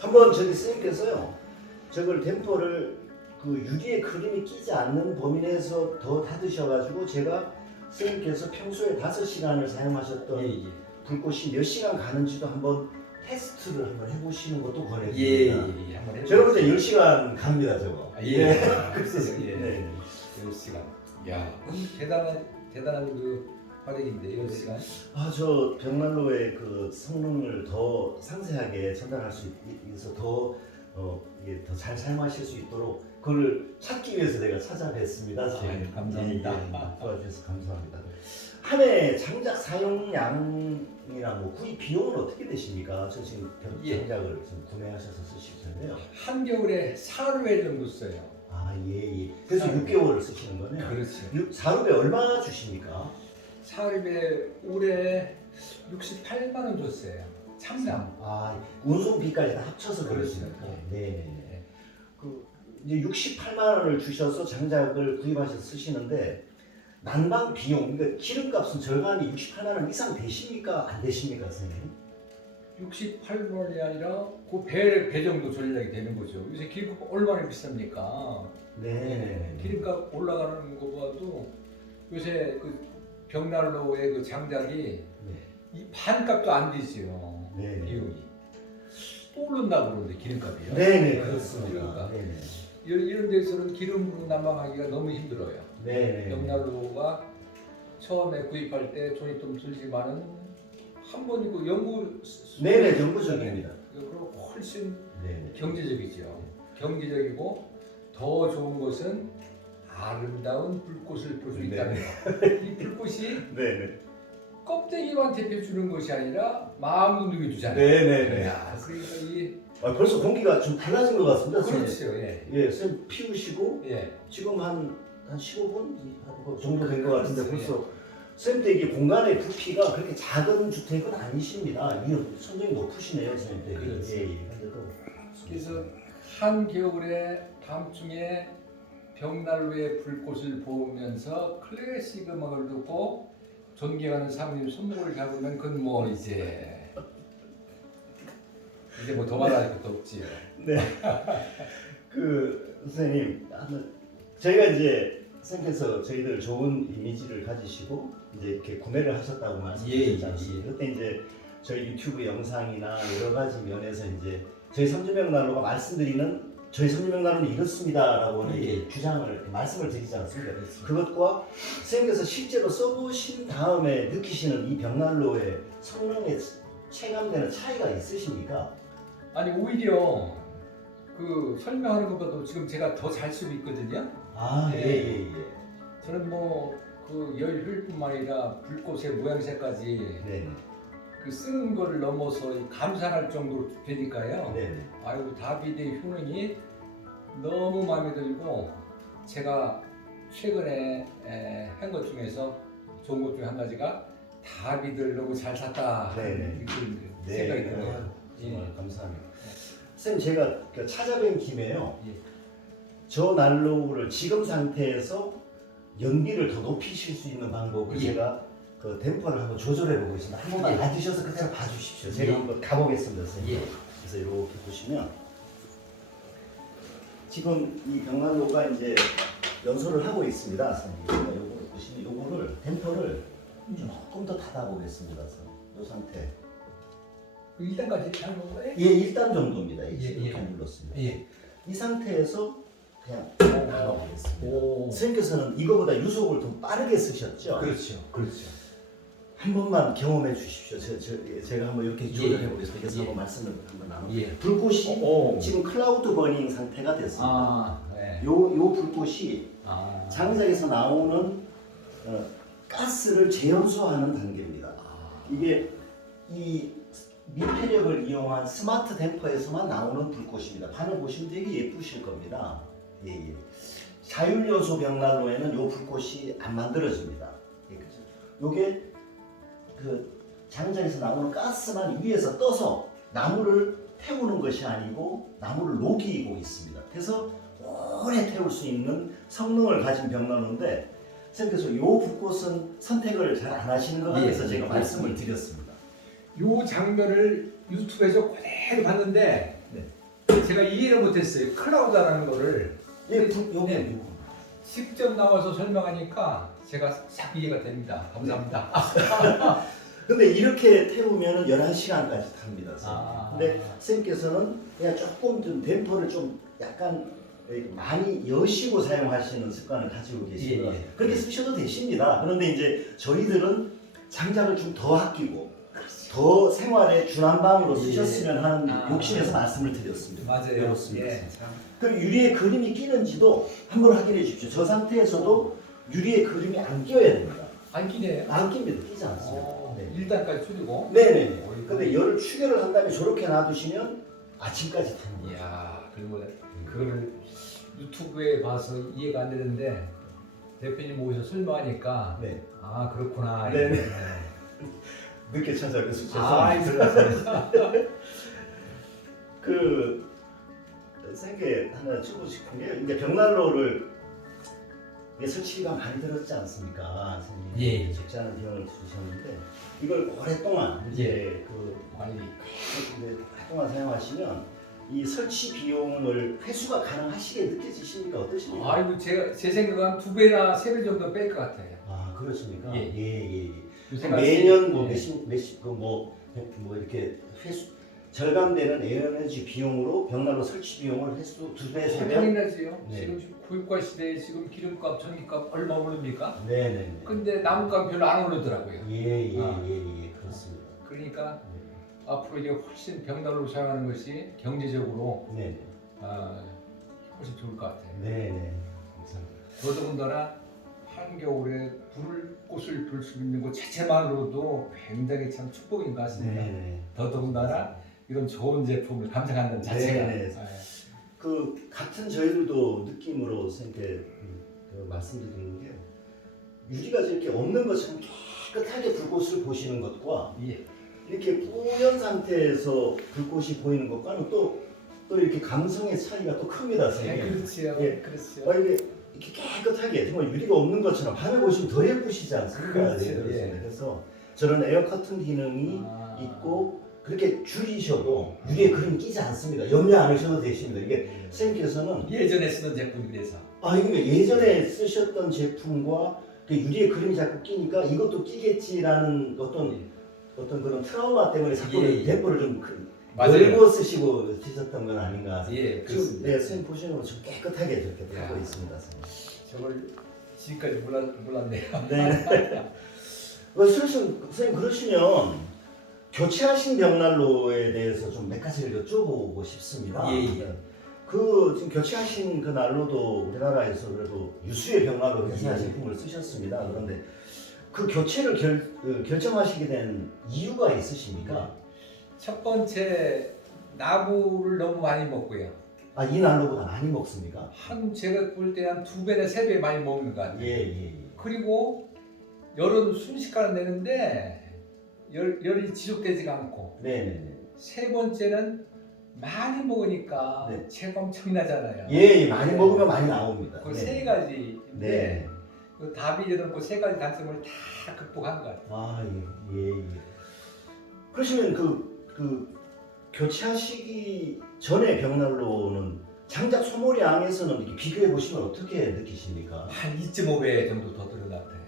한번 저기 선생님께서요, 저걸 댐퍼를 그 유리에 그림이 끼지 않는 범위 내에서 더 닫으셔가지고 제가 선생님께서 평소에 5시간을 사용하셨던 예. 불꽃이 몇 시간 가는지도 한번 테스트를 한번 해보시는 것도 예. 권해드립니다. 한번 해보세요. 제가 볼 때 10시간 갑니다, 저거. 예. 글쎄요. 예. 네. 10시간. 야, 대단한 그 활약인데 10시간. 저 벽난로의 그 성능을 더 상세하게 전달할 수 있어서 이게 더 잘 사용하실 수 있도록 그걸 찾기 위해서 내가 찾아뵀습니다. 선생님. 감사합니다. 도와주셔서 감사합니다. 한 해 장작 사용량이나 뭐 구입 비용은 어떻게 되십니까? 저 지금 장작을 지금 구매하셔서 쓰실 텐데요. 한겨울에 4회 정도 써요. 예. 그래서 6개월을 쓰시는 거네요. 그렇죠. 사루에 얼마 주십니까? 4회 올해 68만 원 줬어요. 참남. 운송비까지 다 합쳐서 그렇죠. 그러시니까. 네. 그 이제 68만 원을 주셔서 장작을 구입하셔서 쓰시는데 난방 비용, 그러니까 기름값은 절반이 68만 원 이상 되십니까? 안 되십니까, 선생님? 68만 원이 아니라 그 배 정도 전략이 되는 거죠. 요새 기름값 얼마나 비쌉니까? 네. 기름값 올라가는 거 봐도 요새 그 벽난로의 그 장작이 네. 이 반값도 안 되지요. 네. 비용이. 또 오른다고 그러는데 기름값이요. 네네 그렇습니다. 기름값. 네네. 이런 데서는 기름으로 난방하기가 너무 힘들어요. 네네. 벽난로가 처음에 구입할 때 돈이 좀 들지만은 한 번이고 연구 네네 정부적입니다. 그리고 훨씬 네. 경제적이죠. 경제적이고 더 좋은 것은 아름다운 불꽃을 볼 수 네. 있다는 거. 이 불꽃이 네네. 껍데기만 데펴주는 것이 아니라 마음도 녹여주잖아요. 네네네. 그러니까 이 벌써 공기가 좀 달라진 것 같습니다. 선생님. 그렇죠. 예. 예, 선생님 피우시고 예. 지금 한 15분 정도 된 것 같은데 그렇죠. 벌써 선생님도 이게 공간의 부피가 그렇게 작은 주택은 아니십니다. 이게 성적이 높으시네요, 선생님도. 그렇죠. 예. 근데도 그래서 한겨울에 밤중에 벽난로의 불꽃을 보면서 클래식 음악을 듣고 존경하는 사모님 손목을 잡으면 그건 뭐 이제 뭐 더 말할 것도 없지요. 네. 선생님 저희가 이제 선생님께서 저희들 좋은 이미지를 가지시고 이제 이렇게 구매를 하셨다고 말씀드렸지 않습니까? 그때 이제 저희 유튜브 영상이나 여러 가지 면에서 이제 저희 삼주명난로가 말씀드리는 저희 삼주명난로는 이렇습니다라고 이렇게 주장을 말씀을 드리지 않습니까? 그것과 선생님께서 실제로 써보신 다음에 느끼시는 이 벽난로의 성능에 체감되는 차이가 있으십니까? 아니 오히려 그 설명하는 것보다도 지금 제가 더 잘 쓰고 있거든요. 아, 네. 예. 저는 뭐 그 열 효율뿐만 아니라 불꽃의 모양새까지 네. 그 쓰는 거를 넘어서 감상할 정도로 되니까요. 네. 아이고 다비드의 효능이 너무 마음에 들고 제가 최근에 한 것 중에서 좋은 것 중에 한 가지가 다비드를 너무 잘 샀다 네네. 이런 네. 생각이 들어요. 정말 감사합니다. 선생님 제가 그 찾아뵌 김에요. 예. 저 난로를 지금 상태에서 연비를 더 높이실 수 있는 방법을 예. 제가 그 댐퍼를 한번 조절해 보고 있습니다. 한 번만 예. 놔두셔서 그대로 봐주십시오. 제가 예. 한번 가보겠습니다, 선생님. 예. 그래서 이렇게 보시면 지금 이 벽난로가 이제 연소를 하고 있습니다, 선생님. 그러니까 요거 보시면 요거를 댐퍼를 조금 더 닫아보겠습니다, 선생님. 이 상태. 1단까지 한 건가요? 예, 1단 정도입니다. 예, 이렇게 예. 눌렀습니다. 예. 이 상태에서 그냥 나가보겠습니다. 오. 선생님께서는 이거보다 유속을 좀 빠르게 쓰셨죠? 그렇죠. 그렇죠. 한 번만 경험해 주십시오. 제가 한번 이렇게 조절해 예. 보겠습니다. 그래서 예. 한번 말씀을 한번 나눠. 예. 불꽃이 오. 지금 클라우드 버닝 상태가 됐습니다. 아, 네. 요 불꽃이 아. 장작에서 나오는 가스를 재연소하는 단계입니다. 이게 이 미폐력을 이용한 스마트 댐퍼에서만 나오는 불꽃입니다. 판을 보시면 되게 예쁘실 겁니다. 예. 자율연소 벽난로에는 요 불꽃이 안 만들어집니다. 예, 그죠? 요게 그 장작에서 나오는 가스만 위에서 떠서 나무를 태우는 것이 아니고 나무를 녹이고 있습니다. 그래서 오래 태울 수 있는 성능을 가진 벽난로인데 선생님께서 요 불꽃은 선택을 잘 안 하시는 것 같아서 예, 제가 예, 말씀을 드렸습니다. 요 장면을 유튜브에서 그대로 봤는데 제가 이해를 못했어요. 클라우드라는 거를 예, 요게 네. 직접 나와서 설명하니까 제가 싹 이해가 됩니다. 감사합니다. 근데 이렇게 태우면 11시간까지 탑니다. 선생님. 아. 근데 선생님께서는 그냥 조금 좀 댐퍼를 좀 약간 많이 여시고 사용하시는 습관을 가지고 계시고요. 예, 예. 그렇게 쓰셔도 되십니다. 그런데 이제 저희들은 장작을 좀 더 아끼고 더 생활에 준한방으로 쓰셨으면 하는 아. 욕심에서 말씀을 드렸습니다. 맞아요. 그렇습니다. 예, 참. 그럼 유리에 그림이 끼는지도 한번 확인해 주십시오. 저 상태에서도 유리에 그림이 안 끼어야 됩니다. 안 끼네요. 안 낍니다. 끼지 않습니다. 네. 1단까지 줄이고. 네네. 근데 열을 추결을 한 다음에 저렇게 놔두시면 아침까지 타는 거예요. 이야, 그리고 그거를 유튜브에 봐서 이해가 안 되는데 대표님 모셔서 설명하니까 네. 아 그렇구나. 네네. 이렇게. 늦게 찾아뵈서 아, 죄송합니다. 그 생계 하나 주고 싶은 게 이제 벽난로를 이게 설치가 많이 들었지 않습니까, 선생님? 예. 적지 않은 비용을 주셨는데 이걸 오랫동안 이제 그 많이 이제 오랫동안 사용하시면 이 설치 비용을 회수가 가능하시게 느껴지십니까? 어떠십니까? 아이고 제 생각은 한 2배나 3배 정도 뺄 것 같아요. 아 그렇습니까? 예. 예. 요새가 매년 뭐 예. 몇십 뭐 이렇게 회수 절감되는 에너지 비용으로 벽난로 설치 비용을 회수 2배 3배. 당연하지요. 네. 지금 고유가 시대에 지금 기름값, 전기값 얼마 오릅니까? 네네. 근데 나무값 별로 안 오르더라고요. 예예예 아. 그렇습니다. 그러니까 앞으로 이제 훨씬 벽난로를 사용하는 것이 경제적으로 네네. 훨씬 좋을 것 같아요. 네네. 감사합니다. 더더군다나 한겨울에 불꽃을 불 수 있는 것 자체만으로도 굉장히 참 축복인 것 같습니다. 네네. 더더군다나 이런 좋은 제품을 감상하는 자체가 네네. 그 같은 저희들도 느낌으로 선생님께 그 말씀드리는 게 유리가 이렇게 없는 것처럼 깨끗하게 불꽃을 보시는 것과 예. 이렇게 뿌연 상태에서 불꽃이 보이는 것과는 또 이렇게 감성의 차이가 또 큽니다, 선생님. 그렇지요. 예. 그렇지요. 이게 이렇게 깨끗하게 정말 유리가 없는 것처럼 밤에 보시면 더 예쁘시지 않습니까? 그렇죠. 네, 그렇습니다. 예. 그래서 저런 에어 커튼 기능이 아. 있고 그렇게 줄이셔도 유리에 그림 끼지 않습니다. 염려 안 하셔도 되십니다. 이게 선생님께서는 예전에 쓰던 제품이 그래서 이게 예전에 쓰셨던 제품과 그 유리에 그림이 자꾸 끼니까 이것도 끼겠지라는 어떤 그런 트라우마 때문에 자꾸 대포를 좀 열고 쓰시고 쓰셨던 건 아닌가. 예, 지금 그렇습니다. 네, 선생님 보시는 거 좀 깨끗하게 저렇게 하고 있습니다. 선생님. 저걸 지금까지 몰랐네요. 네. 선생님 그러시면 교체하신 벽난로에 대해서 좀 몇 가지를 여쭤보고 싶습니다. 예. 그 지금 교체하신 그 난로도 우리나라에서 그래도 유수의 벽난로 회사 예. 제품을 쓰셨습니다. 그런데 그 교체를 결정하시게 된 이유가 있으십니까? 첫 번째 나무를 너무 많이 먹고요. 이 난로보다 많이 먹습니까? 제가 볼 때 한 2배나 3배 많이 먹는 것 같아요. 예. 그리고 열은 순식간에 내는데 열이 지속되지가 않고 네네네. 세 번째는 많이 먹으니까 네. 체가 엄청나잖아요. 예, 많이 먹으면 많이 나옵니다. 그 세 가지인데 네. 그 다비들은 그 세 가지 단점을 다 극복한 것 같아요. 예. 그러시면 그 교체하시기 전에 벽난로는 장작 소모량에서는 이렇게 비교해 보시면 어떻게 느끼십니까? 한 2.5배 정도 더 들은 것 같아요.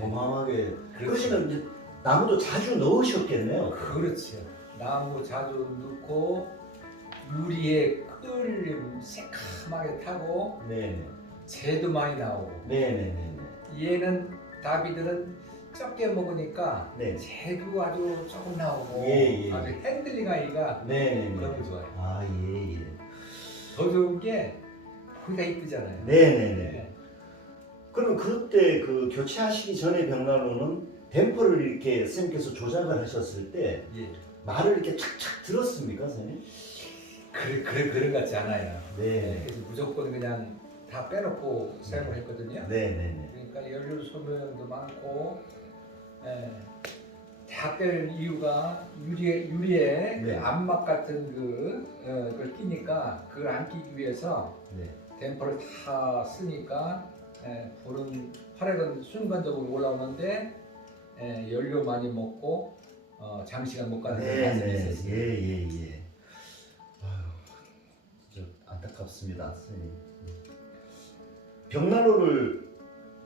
어마어마하게. 그렇죠. 그러시면 이제 나무도 자주 넣으셨겠네요. 그렇죠. 나무 자주 넣고 유리에 끓임 새카맣게 타고 네. 재도 많이 나오고 네네네. 얘는 다비들은 적게 먹으니까 네. 재도 아주 조금 나오고 예. 아주 핸들링하기가 네네네. 너무 좋아요. 예. 더 좋은 게 거기가 이쁘잖아요. 네네네. 그러면 그때 그 교체하시기 전에 벽난로는 댐퍼를 이렇게 선생님께서 조작을 하셨을 때 예. 말을 이렇게 착착 들었습니까, 선생님? 그런 것 같지 않아요. 네. 그래서 무조건 그냥 다 빼놓고 사용을 했거든요. 네네네. 그러니까 연료 소모량도 많고, 다 빼는 이유가 유리에 네. 그 암막 같은 그걸 끼니까 그걸 안 끼기 위해서 네. 댐퍼를 다 쓰니까 불은 화력은 순간적으로 올라오는데 연료 많이 먹고 장시간 못 가는 그런 단점이 있었어요. 예. 아유, 진짜 안타깝습니다, 선생님. 벽난로를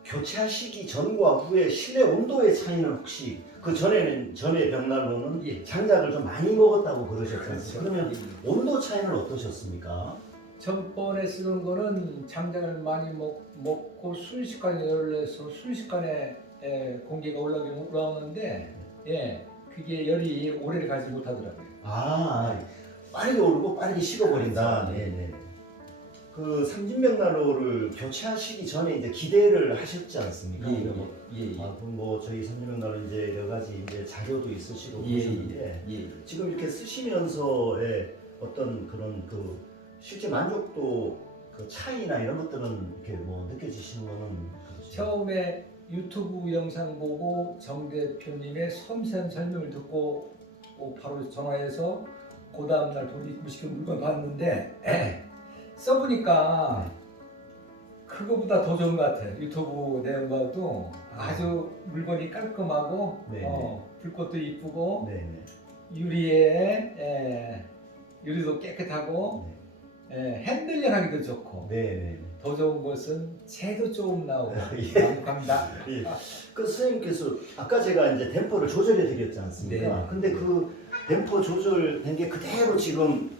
교체하시기 전과 후에 실내 온도의 차이는 혹시 그 전에 벽난로는 장작을 좀 많이 먹었다고 그러셨잖아요. 그러면 온도 차이는 어떠셨습니까? 전번에 쓰던 거는 장작을 많이 먹고 순식간에 열을 내서 순식간에 공기가 올라오는데 그게 열이 오래 가지 못하더라고요. 빠르게 오르고 빠르게 식어버린다. 네네. 그 삼진벽난로를 교체하시기 전에 이제 기대를 하셨지 않습니까? 그럼 뭐 저희 삼진벽난로 이제 여러 가지 이제 자료도 있으시고 그러셨는데 지금 이렇게 쓰시면서의 어떤 그런 그 실제 만족도 그 차이나 이런 것들은 이렇게 뭐 느껴지시는 거는 처음에 유튜브 영상 보고 정 대표님의 섬세한 설명을 듣고 바로 전화해서 그 다음날 돈 입금시켜 물건 봤는데 써보니까 그거보다 더 좋은 것 같아요. 유튜브 내용 봐도 아주 물건이 깔끔하고 불꽃도 이쁘고 유리도 깨끗하고 핸들링하기도 좋고 더 좋은 것은 재도 조금 나오고 만족합니다. 그 선생님께서 아까 제가 이제 댐퍼를 조절해 드렸지 않습니까? 근데 그 댐퍼 조절된 게 그대로 지금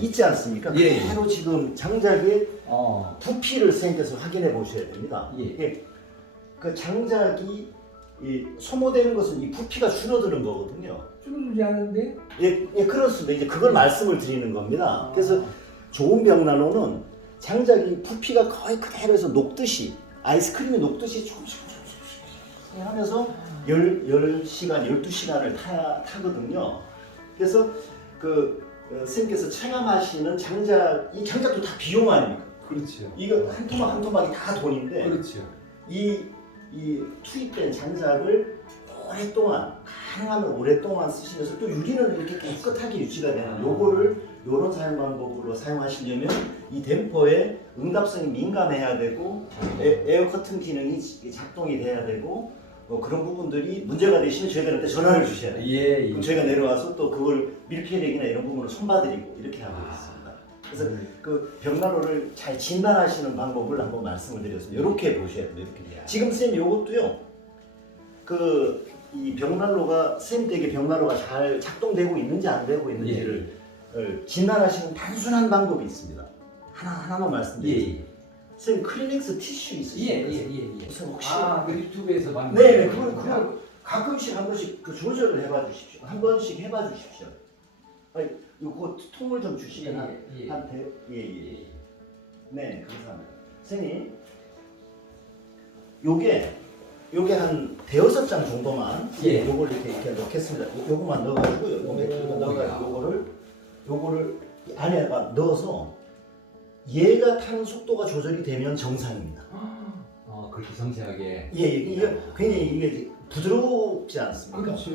있지 않습니까? 그대로 지금 장작의 부피를 선생님께서 확인해 보셔야 됩니다. 이게 그 장작이 소모되는 것은 이 부피가 줄어드는 거거든요. 줄어들지 않은데? 그렇습니다. 이제 그걸 말씀을 드리는 겁니다. 그래서 좋은 벽난로는 장작이 부피가 거의 그대로 해서 녹듯이 아이스크림이 녹듯이 조금씩 하면서 10시간, 12시간을 타거든요. 그래서 선생님께서 체감하시는 이 장작도 다 비용 아닙니까? 그렇죠. 이거 한 토막이 다 돈인데 이 투입된 장작을 오랫동안 가능하면 오랫동안 쓰시면서 또 유리는 이렇게 깨끗하게 유지가 되는 요런 사용 방법으로 사용하시려면 이 댐퍼의 응답성이 민감해야 되고 에어 커튼 기능이 작동이 돼야 되고 그런 부분들이 문제가 되시면 저희들한테 전화를 주셔야 돼요. 예. 그럼 저희가 내려와서 또 그걸 밀폐력이나 이런 부분을 손봐드리고 이렇게 하고 있습니다. 그래서 그 벽난로를 잘 진단하시는 방법을 한번 말씀을 드렸습니다. 이렇게 보셔야 돼요. 이렇게. 지금 쌤 요것도요. 그 이 벽난로가 쌤 댁의 벽난로가 잘 작동되고 있는지 안 되고 있는지를 진단하시는 단순한 방법이 있습니다. 하나만 말씀드리겠습니다. 예. 쌤 클리넥스 티슈 있으시죠? 예. 쌤 혹시 그 유튜브에서 봤는 네네 그건 가끔씩 한 번씩 그 조절을 해봐 주십시오. 한 번씩 해봐 주십시오. 아니 이거 통을 좀 주시면 한 대. 예. 네 감사합니다. 선생님 요게 한 대여섯 장 정도만 요걸 이렇게 넣겠습니다. 요거만 넣어가지고 요거를 안에다가 넣어서 얘가 타는 속도가 조절이 되면 정상입니다. 그렇게 섬세하게. 이게 굉장히 이게 부드럽지 않습니까? 그렇죠.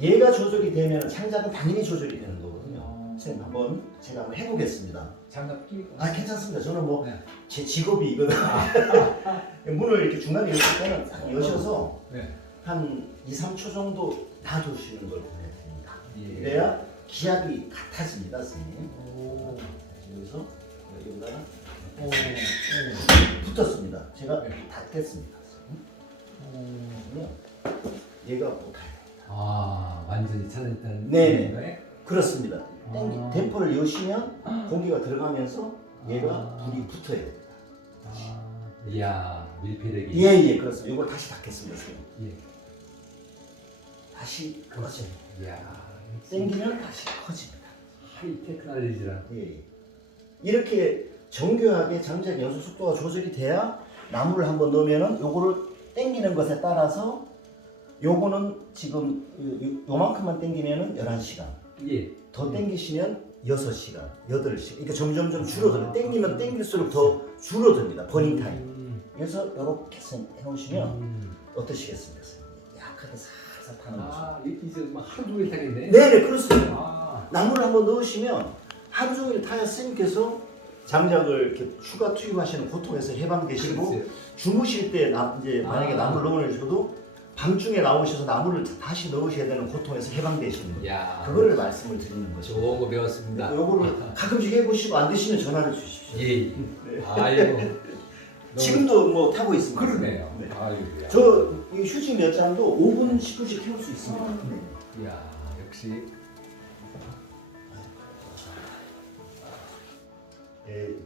얘가 조절이 되면 창작은 당연히 조절이 되는 거거든요. 선생님 한번 제가 한번 해보겠습니다. 장갑 끼고. 괜찮습니다. 저는 뭐 제 네. 직업이 이거든. 문을 이렇게 중간에 여실 때는 딱 여셔서 네. 한 2, 3초 정도 놔두시는 걸 보내드립니다. 예. 그래야 기압이 같아집니다, 선생님. 오. 여기서 여기다가 오. 붙었습니다. 제가 네. 닫겠습니다. 그러면 얘가 못해요. 완전히 차단했다는. 네네. 건가요? 그렇습니다. 아. 대포를 여시면 공기가 들어가면서 얘가 불이 붙어야 됩니다. 이야, 밀폐력이. 예, 그렇습니다. 이걸 다시 닫겠습니다, 선생님. 예. 다시 꺼져. 이야. 당기면 다시 커집니다. 하이 테크놀로지라. 예. 이렇게 정교하게 장작 연소 속도가 조절이 돼야 나무를 한번 넣으면은 요거를 당기는 것에 따라서 요거는 지금 요만큼만 당기면은 11시간. 예. 더 당기시면 6시간, 8시간. 그러니까 점점 줄어들어요. 당기면 당길수록 더 줄어듭니다. 버닝 타임. 그래서 이렇게 해놓으시면 어떠시겠습니까? 약하게 살살 타는 거죠. 이제 막 하루 종일 타겠네. 네네, 그렇습니다. 나무를 한번 넣으시면 하루 종일 타야 스님께서 장작을 이렇게 추가 투입하시는 고통에서 해방되시고 그렇지. 주무실 때 이제 만약에 나무를 넣으셔도 밤중에 나오셔서 나무를 다시 넣으셔야 되는 고통에서 해방되시는 거예요. 야. 그거를 말씀을 드리는 거죠. 좋은 거 배웠습니다. 요거를 가끔씩 해보시고 안 되시면 전화를 주십시오. 예. 네. 아이고. 지금도 뭐 타고 있습니다. 그러네요. 네. 아이고야. 저 이 휴지 몇 잔도 5분, 10분씩 태울 수 있습니다. 네. 이야, 역시.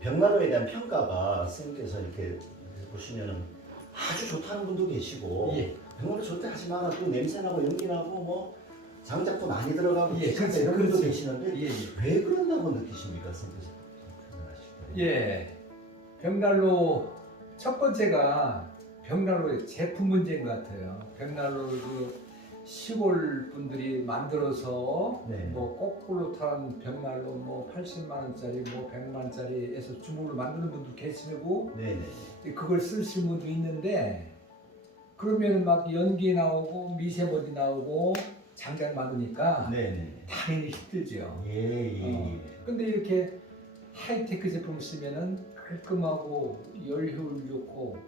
벽난로에 대한 평가가 선생님께서 이렇게 보시면은 아주 좋다는 분도 계시고 예. 벽난로 좋다 하지 마라 또 냄새나고 연기나고 뭐 장작도 많이 들어가고 예, 귀찮다 그렇지, 이런 분도 그렇지. 계시는데 예. 왜 그런다고 느끼십니까, 선생님께서? 예. 벽난로 첫 번째가 벽난로의 제품 문제인 것 같아요. 벽난로를 그 시골 분들이 만들어서 네. 뭐 거꾸로 타는 벽난로 뭐 80만 원짜리 뭐 100만 원짜리에서 주먹으로 만드는 분도 계시고 네네. 그걸 쓰시는 분도 있는데 그러면 막 연기 나오고 미세먼지 나오고 장작 많으니까 네네. 당연히 힘들죠. 예. 근데 이렇게 하이테크 제품 쓰면은 깔끔하고 열 효율 좋고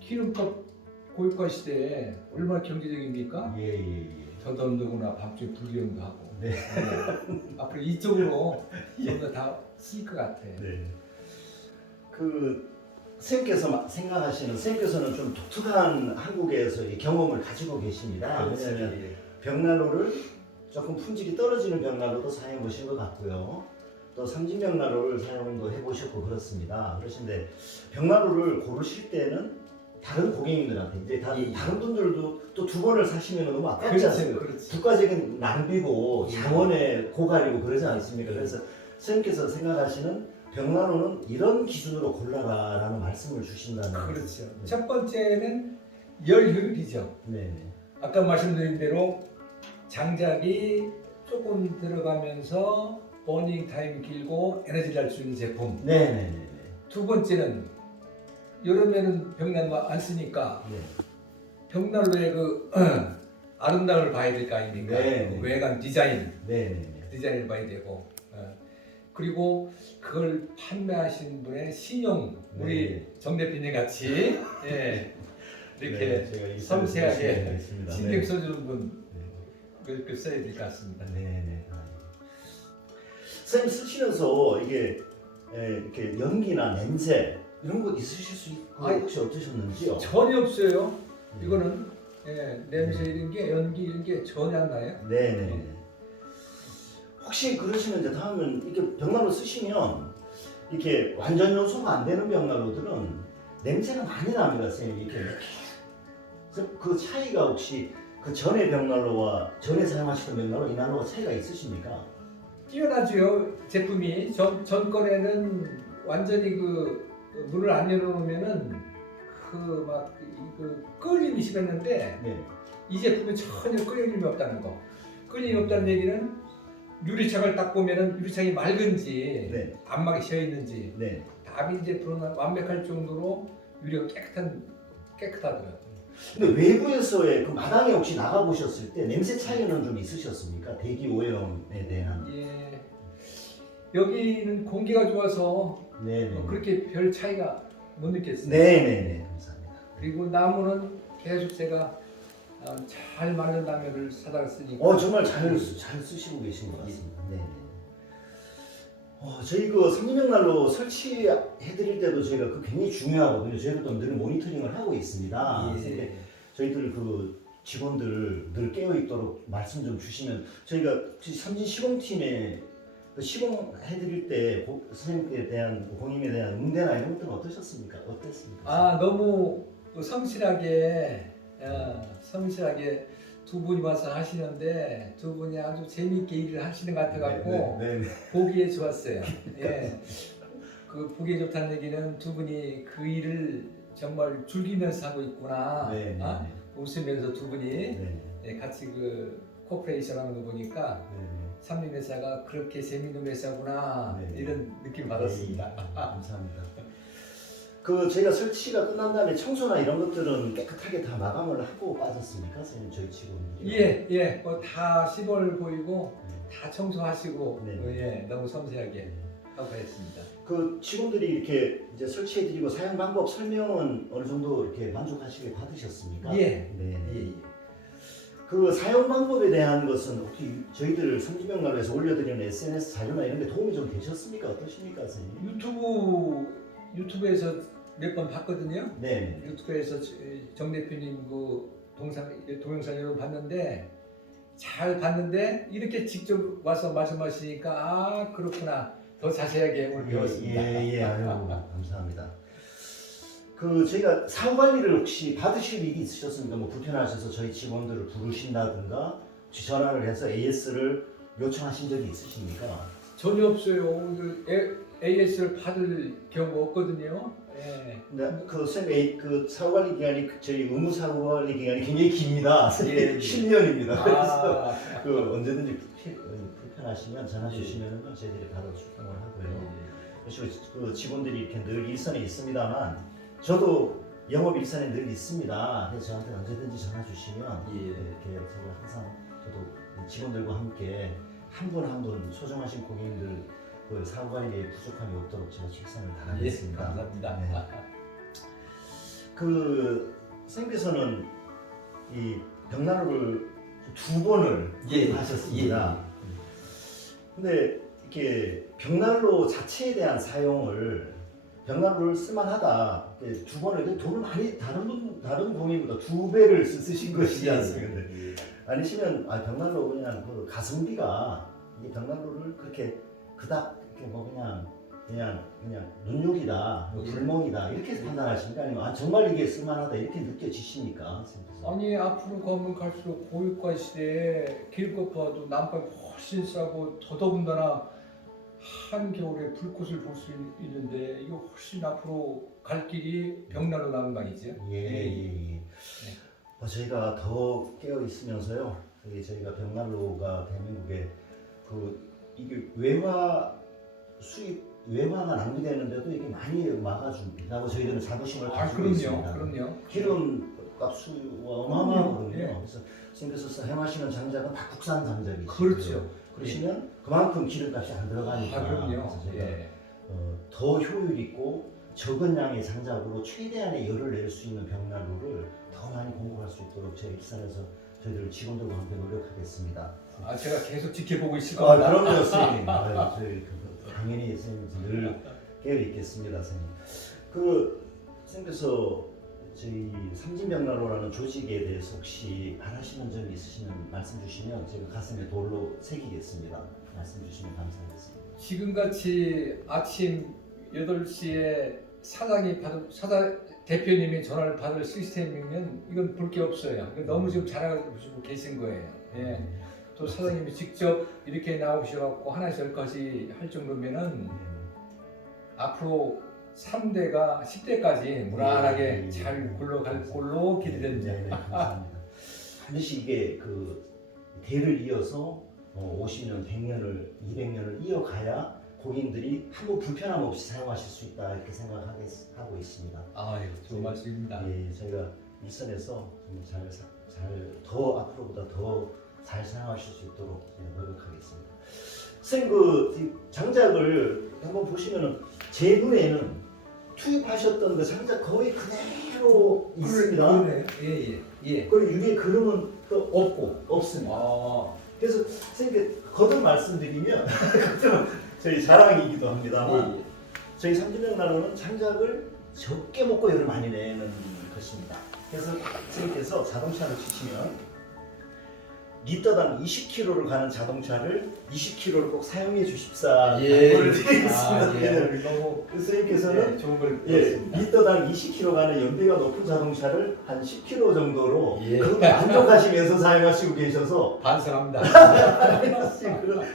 기름값 고유가 시대에 얼마나 경제적입니까? 예. 더더군다나 밤중에 불경도 하고. 네. 앞으로 이쪽으로 좀 더 다 쓸 것 같아요. 네. 그 선생님께서 생각하시는 선생님께서는 좀 독특한 한국에서의 경험을 가지고 계십니다. 왜냐하면 벽난로를 조금 품질이 떨어지는 벽난로도 사용해 보신 것 같고요. 또 삼진 벽난로를 사용도 해보셨고 그렇습니다. 그러신데 벽난로를 고르실 때는 다른 고객님들한테 이제 다른 분들도 또 두 번을 사시면 너무 아깝지 않습니까? 국가적인 낭비고 자원의 고갈이고 그러지 않습니까? 그래서 선생님께서 생각하시는 벽난로는 이런 기준으로 골라라라는 말씀을 주신다는. 그렇죠. 네. 첫 번째는 열 효율이죠. 네. 아까 말씀드린 대로 장작이 조금 들어가면서 버닝 타임 길고 에너지를 날 수 있는 제품. 네. 두 번째는 여름에는 벽난로 안 쓰니까 네. 벽난로의 그 아름다움을 봐야 될 거 아닙니까? 네. 그 외관 디자인을 봐야 되고 그리고 그걸 판매하신 분의 신용 우리 정 대표님 같이 이렇게 제가 이 섬세하게 하겠습니다. 신경 네. 써주는 분 그렇게 써야 될 것 같습니다. 네네. 선생님 쓰시면서 이게 이렇게 연기나 냄새 이런 것 있으실 수 있고 아니, 혹시 어떠셨는지요? 전혀 없어요. 이거는 냄새 이런 게 연기 이런 게 전혀 안 나요. 네네. 혹시 그러시면 이제 다음은 이렇게 벽난로 쓰시면 이렇게 완전 요소가 안 되는 벽난로들은 냄새가 많이 납니다, 선생님. 이렇게 그 차이가 혹시 그 전에 벽난로와 전에 사용하시던 벽난로 이 난로가 차이가 있으십니까? 뛰어나죠. 제품이 전 거에는 완전히 그 물을 안 열어놓으면은 그 끓임이 심했는데 네. 이 제품은 전혀 끓임이 없다는 거. 끓임이 없다는 얘기는 유리창을 딱 보면은 유리창이 맑은지 네. 안막이 씌어 있는지 네. 다빈 제품은 완벽할 정도로 유리가 깨끗하더라고요. 근데 외부에서의 그 마당에 혹시 나가 보셨을 때 냄새 차이는 좀 있으셨습니까? 대기 오염에 대한. 예. 여기는 공기가 좋아서 네네. 그렇게 별 차이가 못 느꼈어요. 네네네. 감사합니다. 그리고 나무는 계속 제가 잘 마른 나무를 사다가 쓰니까. 정말 잘 쓰시고 계신 것 같습니다. 네네. 저희 그 삼림벽난로 설치해드릴 때도 저희가 그 굉장히 중요하거든요. 저희도 늘 모니터링을 하고 있습니다. 예. 근데 저희들 그 직원들 늘 깨어 있도록 말씀 좀 주시면 저희가 삼진 시공팀에 시공해드릴 때 선생님께 대한 공임에 대한 응대나 이런 것들은 어떠셨습니까? 어땠습니까? 너무 성실하게 두 분이 와서 하시는데 두 분이 아주 재미있게 일을 하시는 것 같아갖고 네. 보기에 좋았어요. 예. 그 보기에 좋다는 얘기는 두 분이 그 일을 정말 즐기면서 하고 있구나. 네. 웃으면서 두 분이 네. 같이 그 코퍼레이션 하는 거 보니까 삼림회사가 그렇게 재미있는 회사구나 네. 이런 느낌 받았습니다. 감사합니다. 그 저희가 설치가 끝난 다음에 청소나 이런 것들은 깨끗하게 다 마감을 하고 빠졌습니까, 선생님 저희 직원들이? 예, 다 시벌 보이고 다 청소하시고 네. 너무 섬세하게 하고 했습니다. 그 직원들이 이렇게 이제 설치해드리고 사용 방법 설명은 어느 정도 이렇게 만족하시게 받으셨습니까? 예. 네. 그 사용 방법에 대한 것은 혹시 저희들 삼지병난로에서 올려드리는 SNS 자료나 이런 데 도움이 좀 되셨습니까? 어떠십니까, 선생님? 유튜브에서 몇 번 봤거든요. 네. 유튜브에서 정 대표님 그 동영상 여러 번 봤는데 잘 봤는데 이렇게 직접 와서 말씀하시니까 그렇구나 더 자세하게 오늘 배웠습니다. 아유, 감사합니다. 그 저희가 사후 관리를 혹시 받으실 일이 있으셨습니까? 뭐 불편하셔서 저희 직원들을 부르신다든가 혹시 전화를 해서 AS를 요청하신 적이 있으십니까? 전혀 없어요. AS를 받을 경우 없거든요. 예. 근데 그 선생님 그 사후 관리 기간이 저희 의무 사후 관리 기간이 굉장히 깁니다. 예. 10년입니다. 그래서 그 언제든지 불편하시면 전화 주시면 저희들이 바로 출동을 하고요. 그리고 그 직원들이 이렇게 늘 일선에 있습니다만 저도 영업 일선에 늘 있습니다. 그래서 저한테 언제든지 전화 주시면 이렇게 제가 항상 저도 직원들과 함께 한 분 한 분 소중하신 고객님들 그 사후 관리에 부족함이 없도록 제가 최선을 다하겠습니다. 감사합니다. 네. 그 선생님께서는 이 벽난로를 두 번을 하셨습니다. 근데 이렇게 벽난로 자체에 대한 사용을 벽난로를 쓸만하다 두 번을 돈을 많이 다른 고객보다 2배를 쓰신 것이지 않습니까? 아니시면 벽난로 그냥 그 가성비가 이 벽난로를 그렇게 그닥 이렇게 뭐 그냥 눈요기다 불멍이다 이렇게 판단하십니까? 아니면 정말 이게 쓸만하다 이렇게 느껴지십니까? 아니 앞으로 가면 갈수록 고유가 시대에 길것 봐도 난방이 훨씬 싸고 더더군다나 한겨울에 불꽃을 볼 수 있는데 이거 훨씬 앞으로 갈 길이 벽난로 난방이죠. 저희가 더 깨어 있으면서요. 저희가 벽난로가 대한민국에 이게 외화가 낭비되는데도 이게 많이 막아준다고 저희들은 자부심을 가지고 있습니다. 그럼요. 기름 값이 어마어마하거든요. 그래서 선생님께서 사용하시는 장작은 다 국산 장작이죠. 그렇죠. 그러시면 그만큼 기름값이 안 들어가니까. 그럼요. 그래서 제가 더 효율 있고 적은 양의 장작으로 최대한의 열을 낼 수 있는 벽난로를 더 많이 공급할 수 있도록 저희 익산에서 저희들 직원들과 함께 노력하겠습니다. 아, 제가 계속 지켜보고 있을 아, 겁니다. 그럼요, 선생님. 저희 당연히 선생님 늘 깨어 있겠습니다, 선생님. 선생님께서 저희 삼진병난로라는 조직에 대해서 혹시 바라시는 점이 있으시면 말씀 주시면 제가 가슴에 돌로 새기겠습니다. 말씀 주시면 감사하겠습니다. 지금같이 아침 8시에 대표님이 전화를 받을 시스템이면 이건 볼 게 없어요. 너무 지금 잘하고 계신 거예요. 예. 또 사장님이 직접 이렇게 나오셔갖고 하나씩 10가지 할 정도면은 앞으로 3대가 10대까지 무난하게 잘 굴러갈 걸로 기대됩니다. 네, 감사합니다. 반드시 이게 대를 이어서 50년, 100년을, 200년을 이어가야 고객님들이 한번 불편함 없이 사용하실 수 있다 이렇게 생각하고 있습니다. 아유, 좋은 말씀입니다. 예, 저희가 일선에서 더 앞으로보다 더 잘 사용하실 수 있도록 노력하겠습니다. 선생님 장작을 한번 보시면은 제 눈에는 투입하셨던 그 장작 거의 그대로 있습니다. 예. 그리고 위에 그림은 또 없습니다. 그래서 선생님께 거듭 말씀드리면 저희 자랑이기도 합니다만 저희 삼진병난로는 장작을 적게 먹고 열을 많이 내는 것입니다. 그래서 선생님께서 자동차를 치시면 리터당 20km를 가는 자동차를 20km를 꼭 사용해 주십사 당부를 드리겠습니다. 너무 선생님께서는 좋은 걸 리터당 20km 가는 연비가 높은 자동차를 한 10km 정도로 예. 그것도 만족하시면서 사용하시고 계셔서 반성합니다.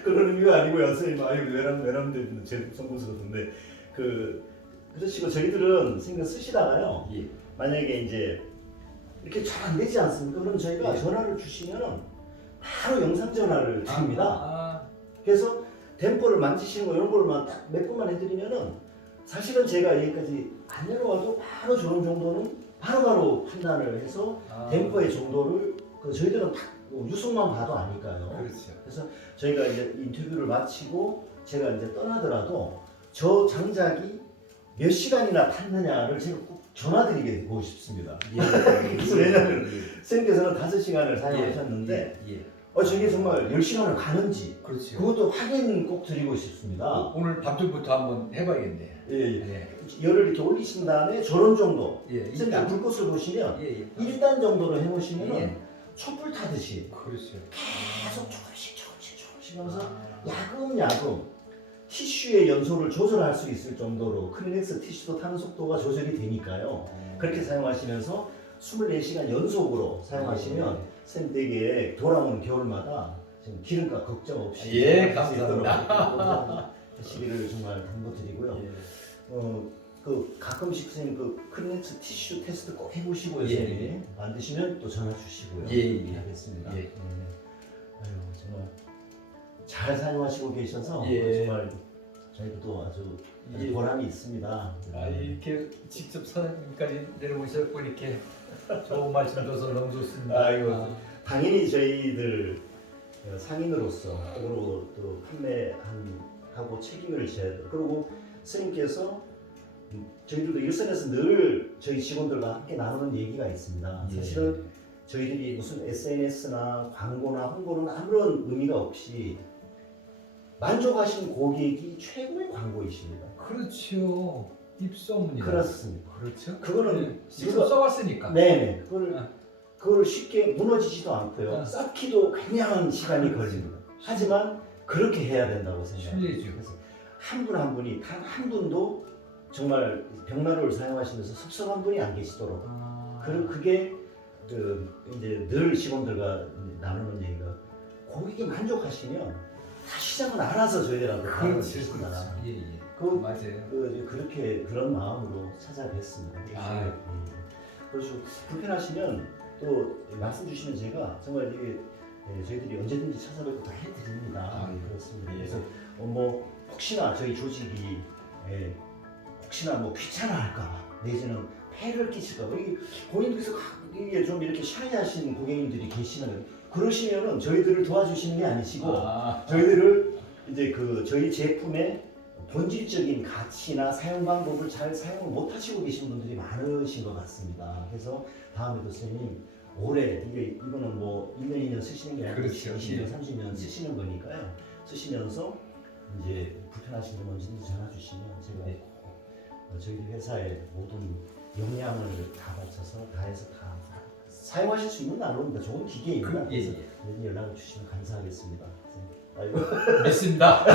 그런 의미가 아니고요. 선생님 외람되는 제 성공스러운데 그러시고 저희들은 선생님 쓰시다가요. 예. 만약에 이제 이렇게 잘 안 되지 않습니까? 그럼 저희가 전화를 주시면은 바로 영상 전화를 드립니다. 그래서 댐퍼를 만지시는 거 이런 걸만 딱 몇 번만 해드리면은 사실은 제가 여기까지 안 내려와도 바로 저런 정도는 바로바로 판단을 해서 댐퍼의 정도를 저희들은 딱 유속만 봐도 아니까요. 그렇죠. 그래서 저희가 이제 인터뷰를 마치고 제가 이제 떠나더라도 저 장작이 몇 시간이나 탔느냐를 제가 꼭 전화드리고 싶습니다. 그래서 왜냐하면 선생님께서는 5시간을 사용하셨는데 저게 정말 10시간을 가는지 그렇죠. 그것도 확인 꼭 드리고 싶습니다. 오늘 밤중부터 한번 해봐야겠네요. 열을 이렇게 올리신 다음에 저런 정도 일단 불꽃을 보시면 1단 정도로 해놓으시면 촛불 타듯이 그렇죠. 계속 조금씩 하면서 야금야금 티슈의 연소를 조절할 수 있을 정도로 크리넥스 티슈도 타는 속도가 조절이 되니까요. 그렇게 사용하시면서 24시간 연속으로 사용하시면 선생님 댁에 돌아오는 겨울마다 지금 기름값 걱정 없이 감사합니다. 하시기를 정말 당부드리고요. 가끔씩 선생님 크리넥스 티슈 테스트 꼭 해보시고요. 선생님 만드시면 또 전화 주시고요. 하겠습니다. 아유 정말 잘 사용하시고 계셔서 정말 저희도 아주 보람이 있습니다. 이렇게 직접 사장님까지 내려오셨고 이렇게 좋은 말씀 줘서 너무 좋습니다. 당연히 저희들 상인으로서 그리고 또 판매하고 책임을 져야 돼요. 그리고 스님께서 저희들도 일선에서 늘 저희 직원들과 함께 나누는 얘기가 있습니다. 사실은 저희들이 무슨 SNS나 광고나 홍보는 아무런 의미가 없이 만족하신 고객이 최고의 광고이십니다. 그렇죠. 입소문이다. 그렇습니다. 그렇죠. 그거는 직접 써봤으니까. 네네. 그걸 쉽게 무너지지도 않고요. 쌓기도 굉장한 시간이 걸립니다. 하지만 그렇게 해야 된다고 생각합니다. 그래서 한 분 한 분이 단 한 분도 정말 벽난로를 사용하시면서 섭섭한 분이 안 계시도록. 그리고 그게 이제 늘 직원들과 나누는 얘기가 고객이 만족하시면 다 시장은 알아서 저희들한테 가는 것입니다. 맞아요. 그렇게 그런 마음으로 찾아뵙습니다. 그래서 불편하시면 또 말씀 주시면 제가 정말 이게 저희들이 언제든지 찾아뵙고 다 해드립니다. 그렇습니다. 그래서 뭐 혹시나 저희 조직이 혹시나 뭐 귀찮아할까봐 내지는 폐를 끼칠까봐 고객님께서 이게 좀 이렇게 샤이하신 고객님들이 계시는 그러시면은 저희들을 도와주시는 게 아니시고 저희들을 이제 저희 제품의 본질적인 가치나 사용 방법을 잘 사용을 못 하시고 계신 분들이 많으신 것 같습니다. 그래서 다음에도 선생님 올해 이거는 뭐 1년 2년 쓰시는 게 아니라 그렇죠. 20년 예. 30년 쓰시는 거니까요. 쓰시면서 이제 불편하신 점 언제든지 전화 주시면 제가 네. 저희 회사의 모든 역량을 다 바쳐서 다해서 다 사용하실 수 있는 나로입니다. 좋은 기계입니다. 예, 그래서 예. 언제든지 연락을 주시면 감사하겠습니다. 아이고. 믿습니다.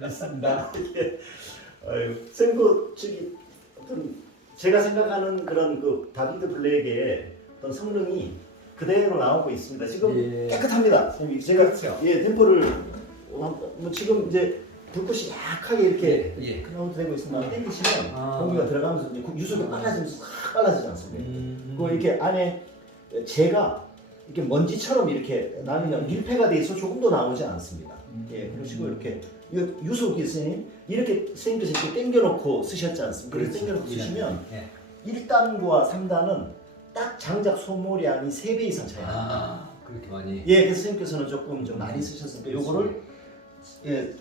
믿습니다. 아유, 쌤그 저기 어떤 제가 생각하는 그런 그 다비드 블랙의 어떤 성능이 그대로 나오고 있습니다. 지금 예. 깨끗합니다. 쌤이 제가 그렇죠. 템포를 뭐 지금 이제 불꽃이 약하게 이렇게 예. 클라우드 되고 있습니다. 땡기시면 아. 공기가 들어가면서 이제 유속이 빨라지면서 싹 빨라지지 않습니까? 그 이렇게 안에 재가 이렇게 먼지처럼 이렇게 나면 밀폐가 돼 있어 조금 더 나오지 않습니다. 예, 그러시고 이렇게 유속이 있으니 이렇게 선생님께서 이렇게 당겨놓고 쓰셨지 않습니까? 이렇게 당겨놓고 쓰시면 예. 1단과 3단은 딱 장작 소모량이 3배 이상 차이 납니다. 아, 그렇게 많이. 예, 그래서 선생님께서는 조금 좀 많이 쓰셨으니까 요거를 예,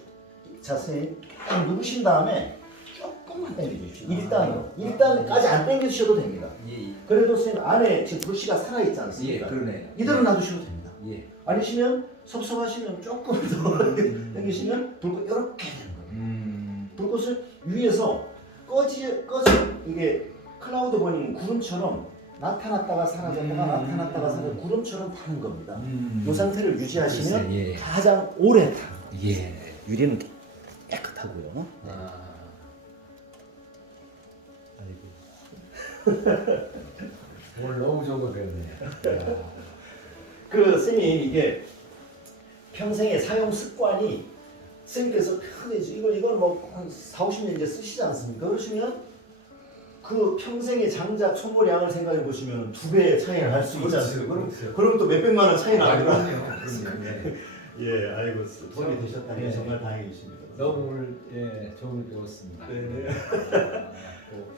자 선생님 딱 누르신 다음에 조금만 당겨주십시오. 1단으로. 1단까지 안 당겨주셔도 됩니다. 예. 그래도 선생님 안에 지금 불씨가 살아있지 예, 않습니까? 그러네요. 이대로 놔두셔도 됩니다. 예. 아니시면 섭섭하시면 조금 더 당기시면 불꽃 이렇게 되는 거예요. 불꽃을 위에서 꺼져 이게 클라우드 버닝 구름처럼 나타났다가 사라졌다가 나타났다가 사라졌다가 구름처럼 타는 겁니다. 이 상태를 유지하시면 글쎄, 예. 가장 오래 타는 거예요. 예. 유리는 깨끗하고요. 아. 오늘 너무 좋은 거 배웠네요. 그 선생님 이게 평생의 사용 습관이 선생님께서 이걸 뭐한 4, 50년 이제 쓰시지 않습니까? 그러시면 그 평생의 장작 소모량을 생각해 보시면 2배의 차이가 날 수 있지 않습니까? 그렇죠. 그럼 또 몇백만 원 차이 나요. 그럼요. 예. 예, 아이고 도움이 되셨다니 예. 정말 다행이십니다. 너무 오늘 예, 좋은 걸 배웠습니다. 네. 또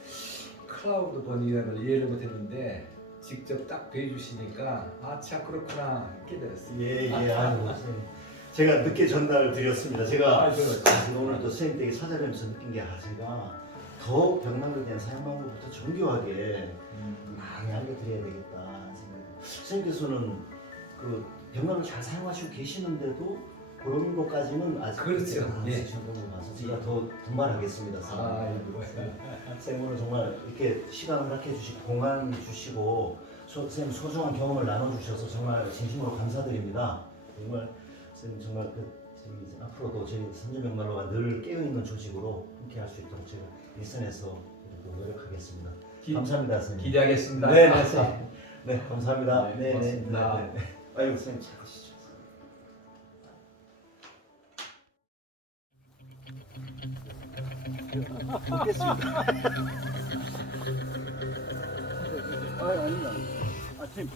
클라우드 버닝이라는 걸 이해를 못했는데 직접 딱 배워주시니까 아차 그렇구나 깨달았어요. 예, 아이고 선생님. 제가 늦게 전달을 드렸습니다. 제가 오늘 또 선생님 댁에 찾아뵈면서 느낀 게 제가 더 벽난로에 대한 사용 방법부터 정교하게 많이 알려드려야 되겠다 생각이. 선생님께서는 그 벽난로 잘 사용하시고 계시는데도 그런 것까지는 아직 그렇죠. 안 예. 쓰신 걸로 봐서 제가 더 분발하겠습니다. 선생님 오늘 정말 이렇게 시간을 갖게 주시고 공간 주시고 선생님 소중한 경험을 나눠주셔서 정말 진심으로 감사드립니다. 정말 선생님 정말 앞으로도 저희 선전명말로가 늘 깨어있는 조직으로 함께할 수 있도록 제가 일선에서 노력하겠습니다. 감사합니다, 선생님. 기대하겠습니다. 네, 선생님. 네, 감사합니다. 네, 고맙습니다. 네. 아이고, 선생님 잘 드시죠. 먹겠습니다. 아닙니다. 선생님.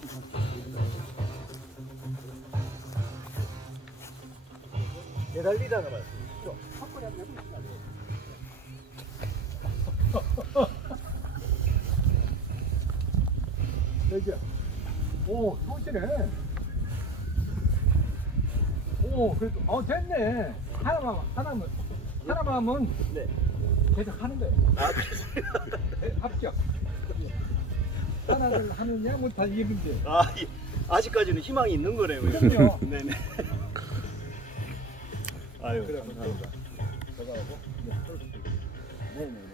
매달리다가 말씀이시죠? 턱걸이 한번 해보시면 여기야. 오, 좋으시네. 오, 그래도, 됐네. 하나만 하면 네. 계속 하는 거예요. 네, 합격. 하나를 하느냐, 못하 이게 문제. 아직까지는 희망이 있는 거네요. 그럼요. 네네. 아유, 그래, 감사합니다. 저거 하고, 네네.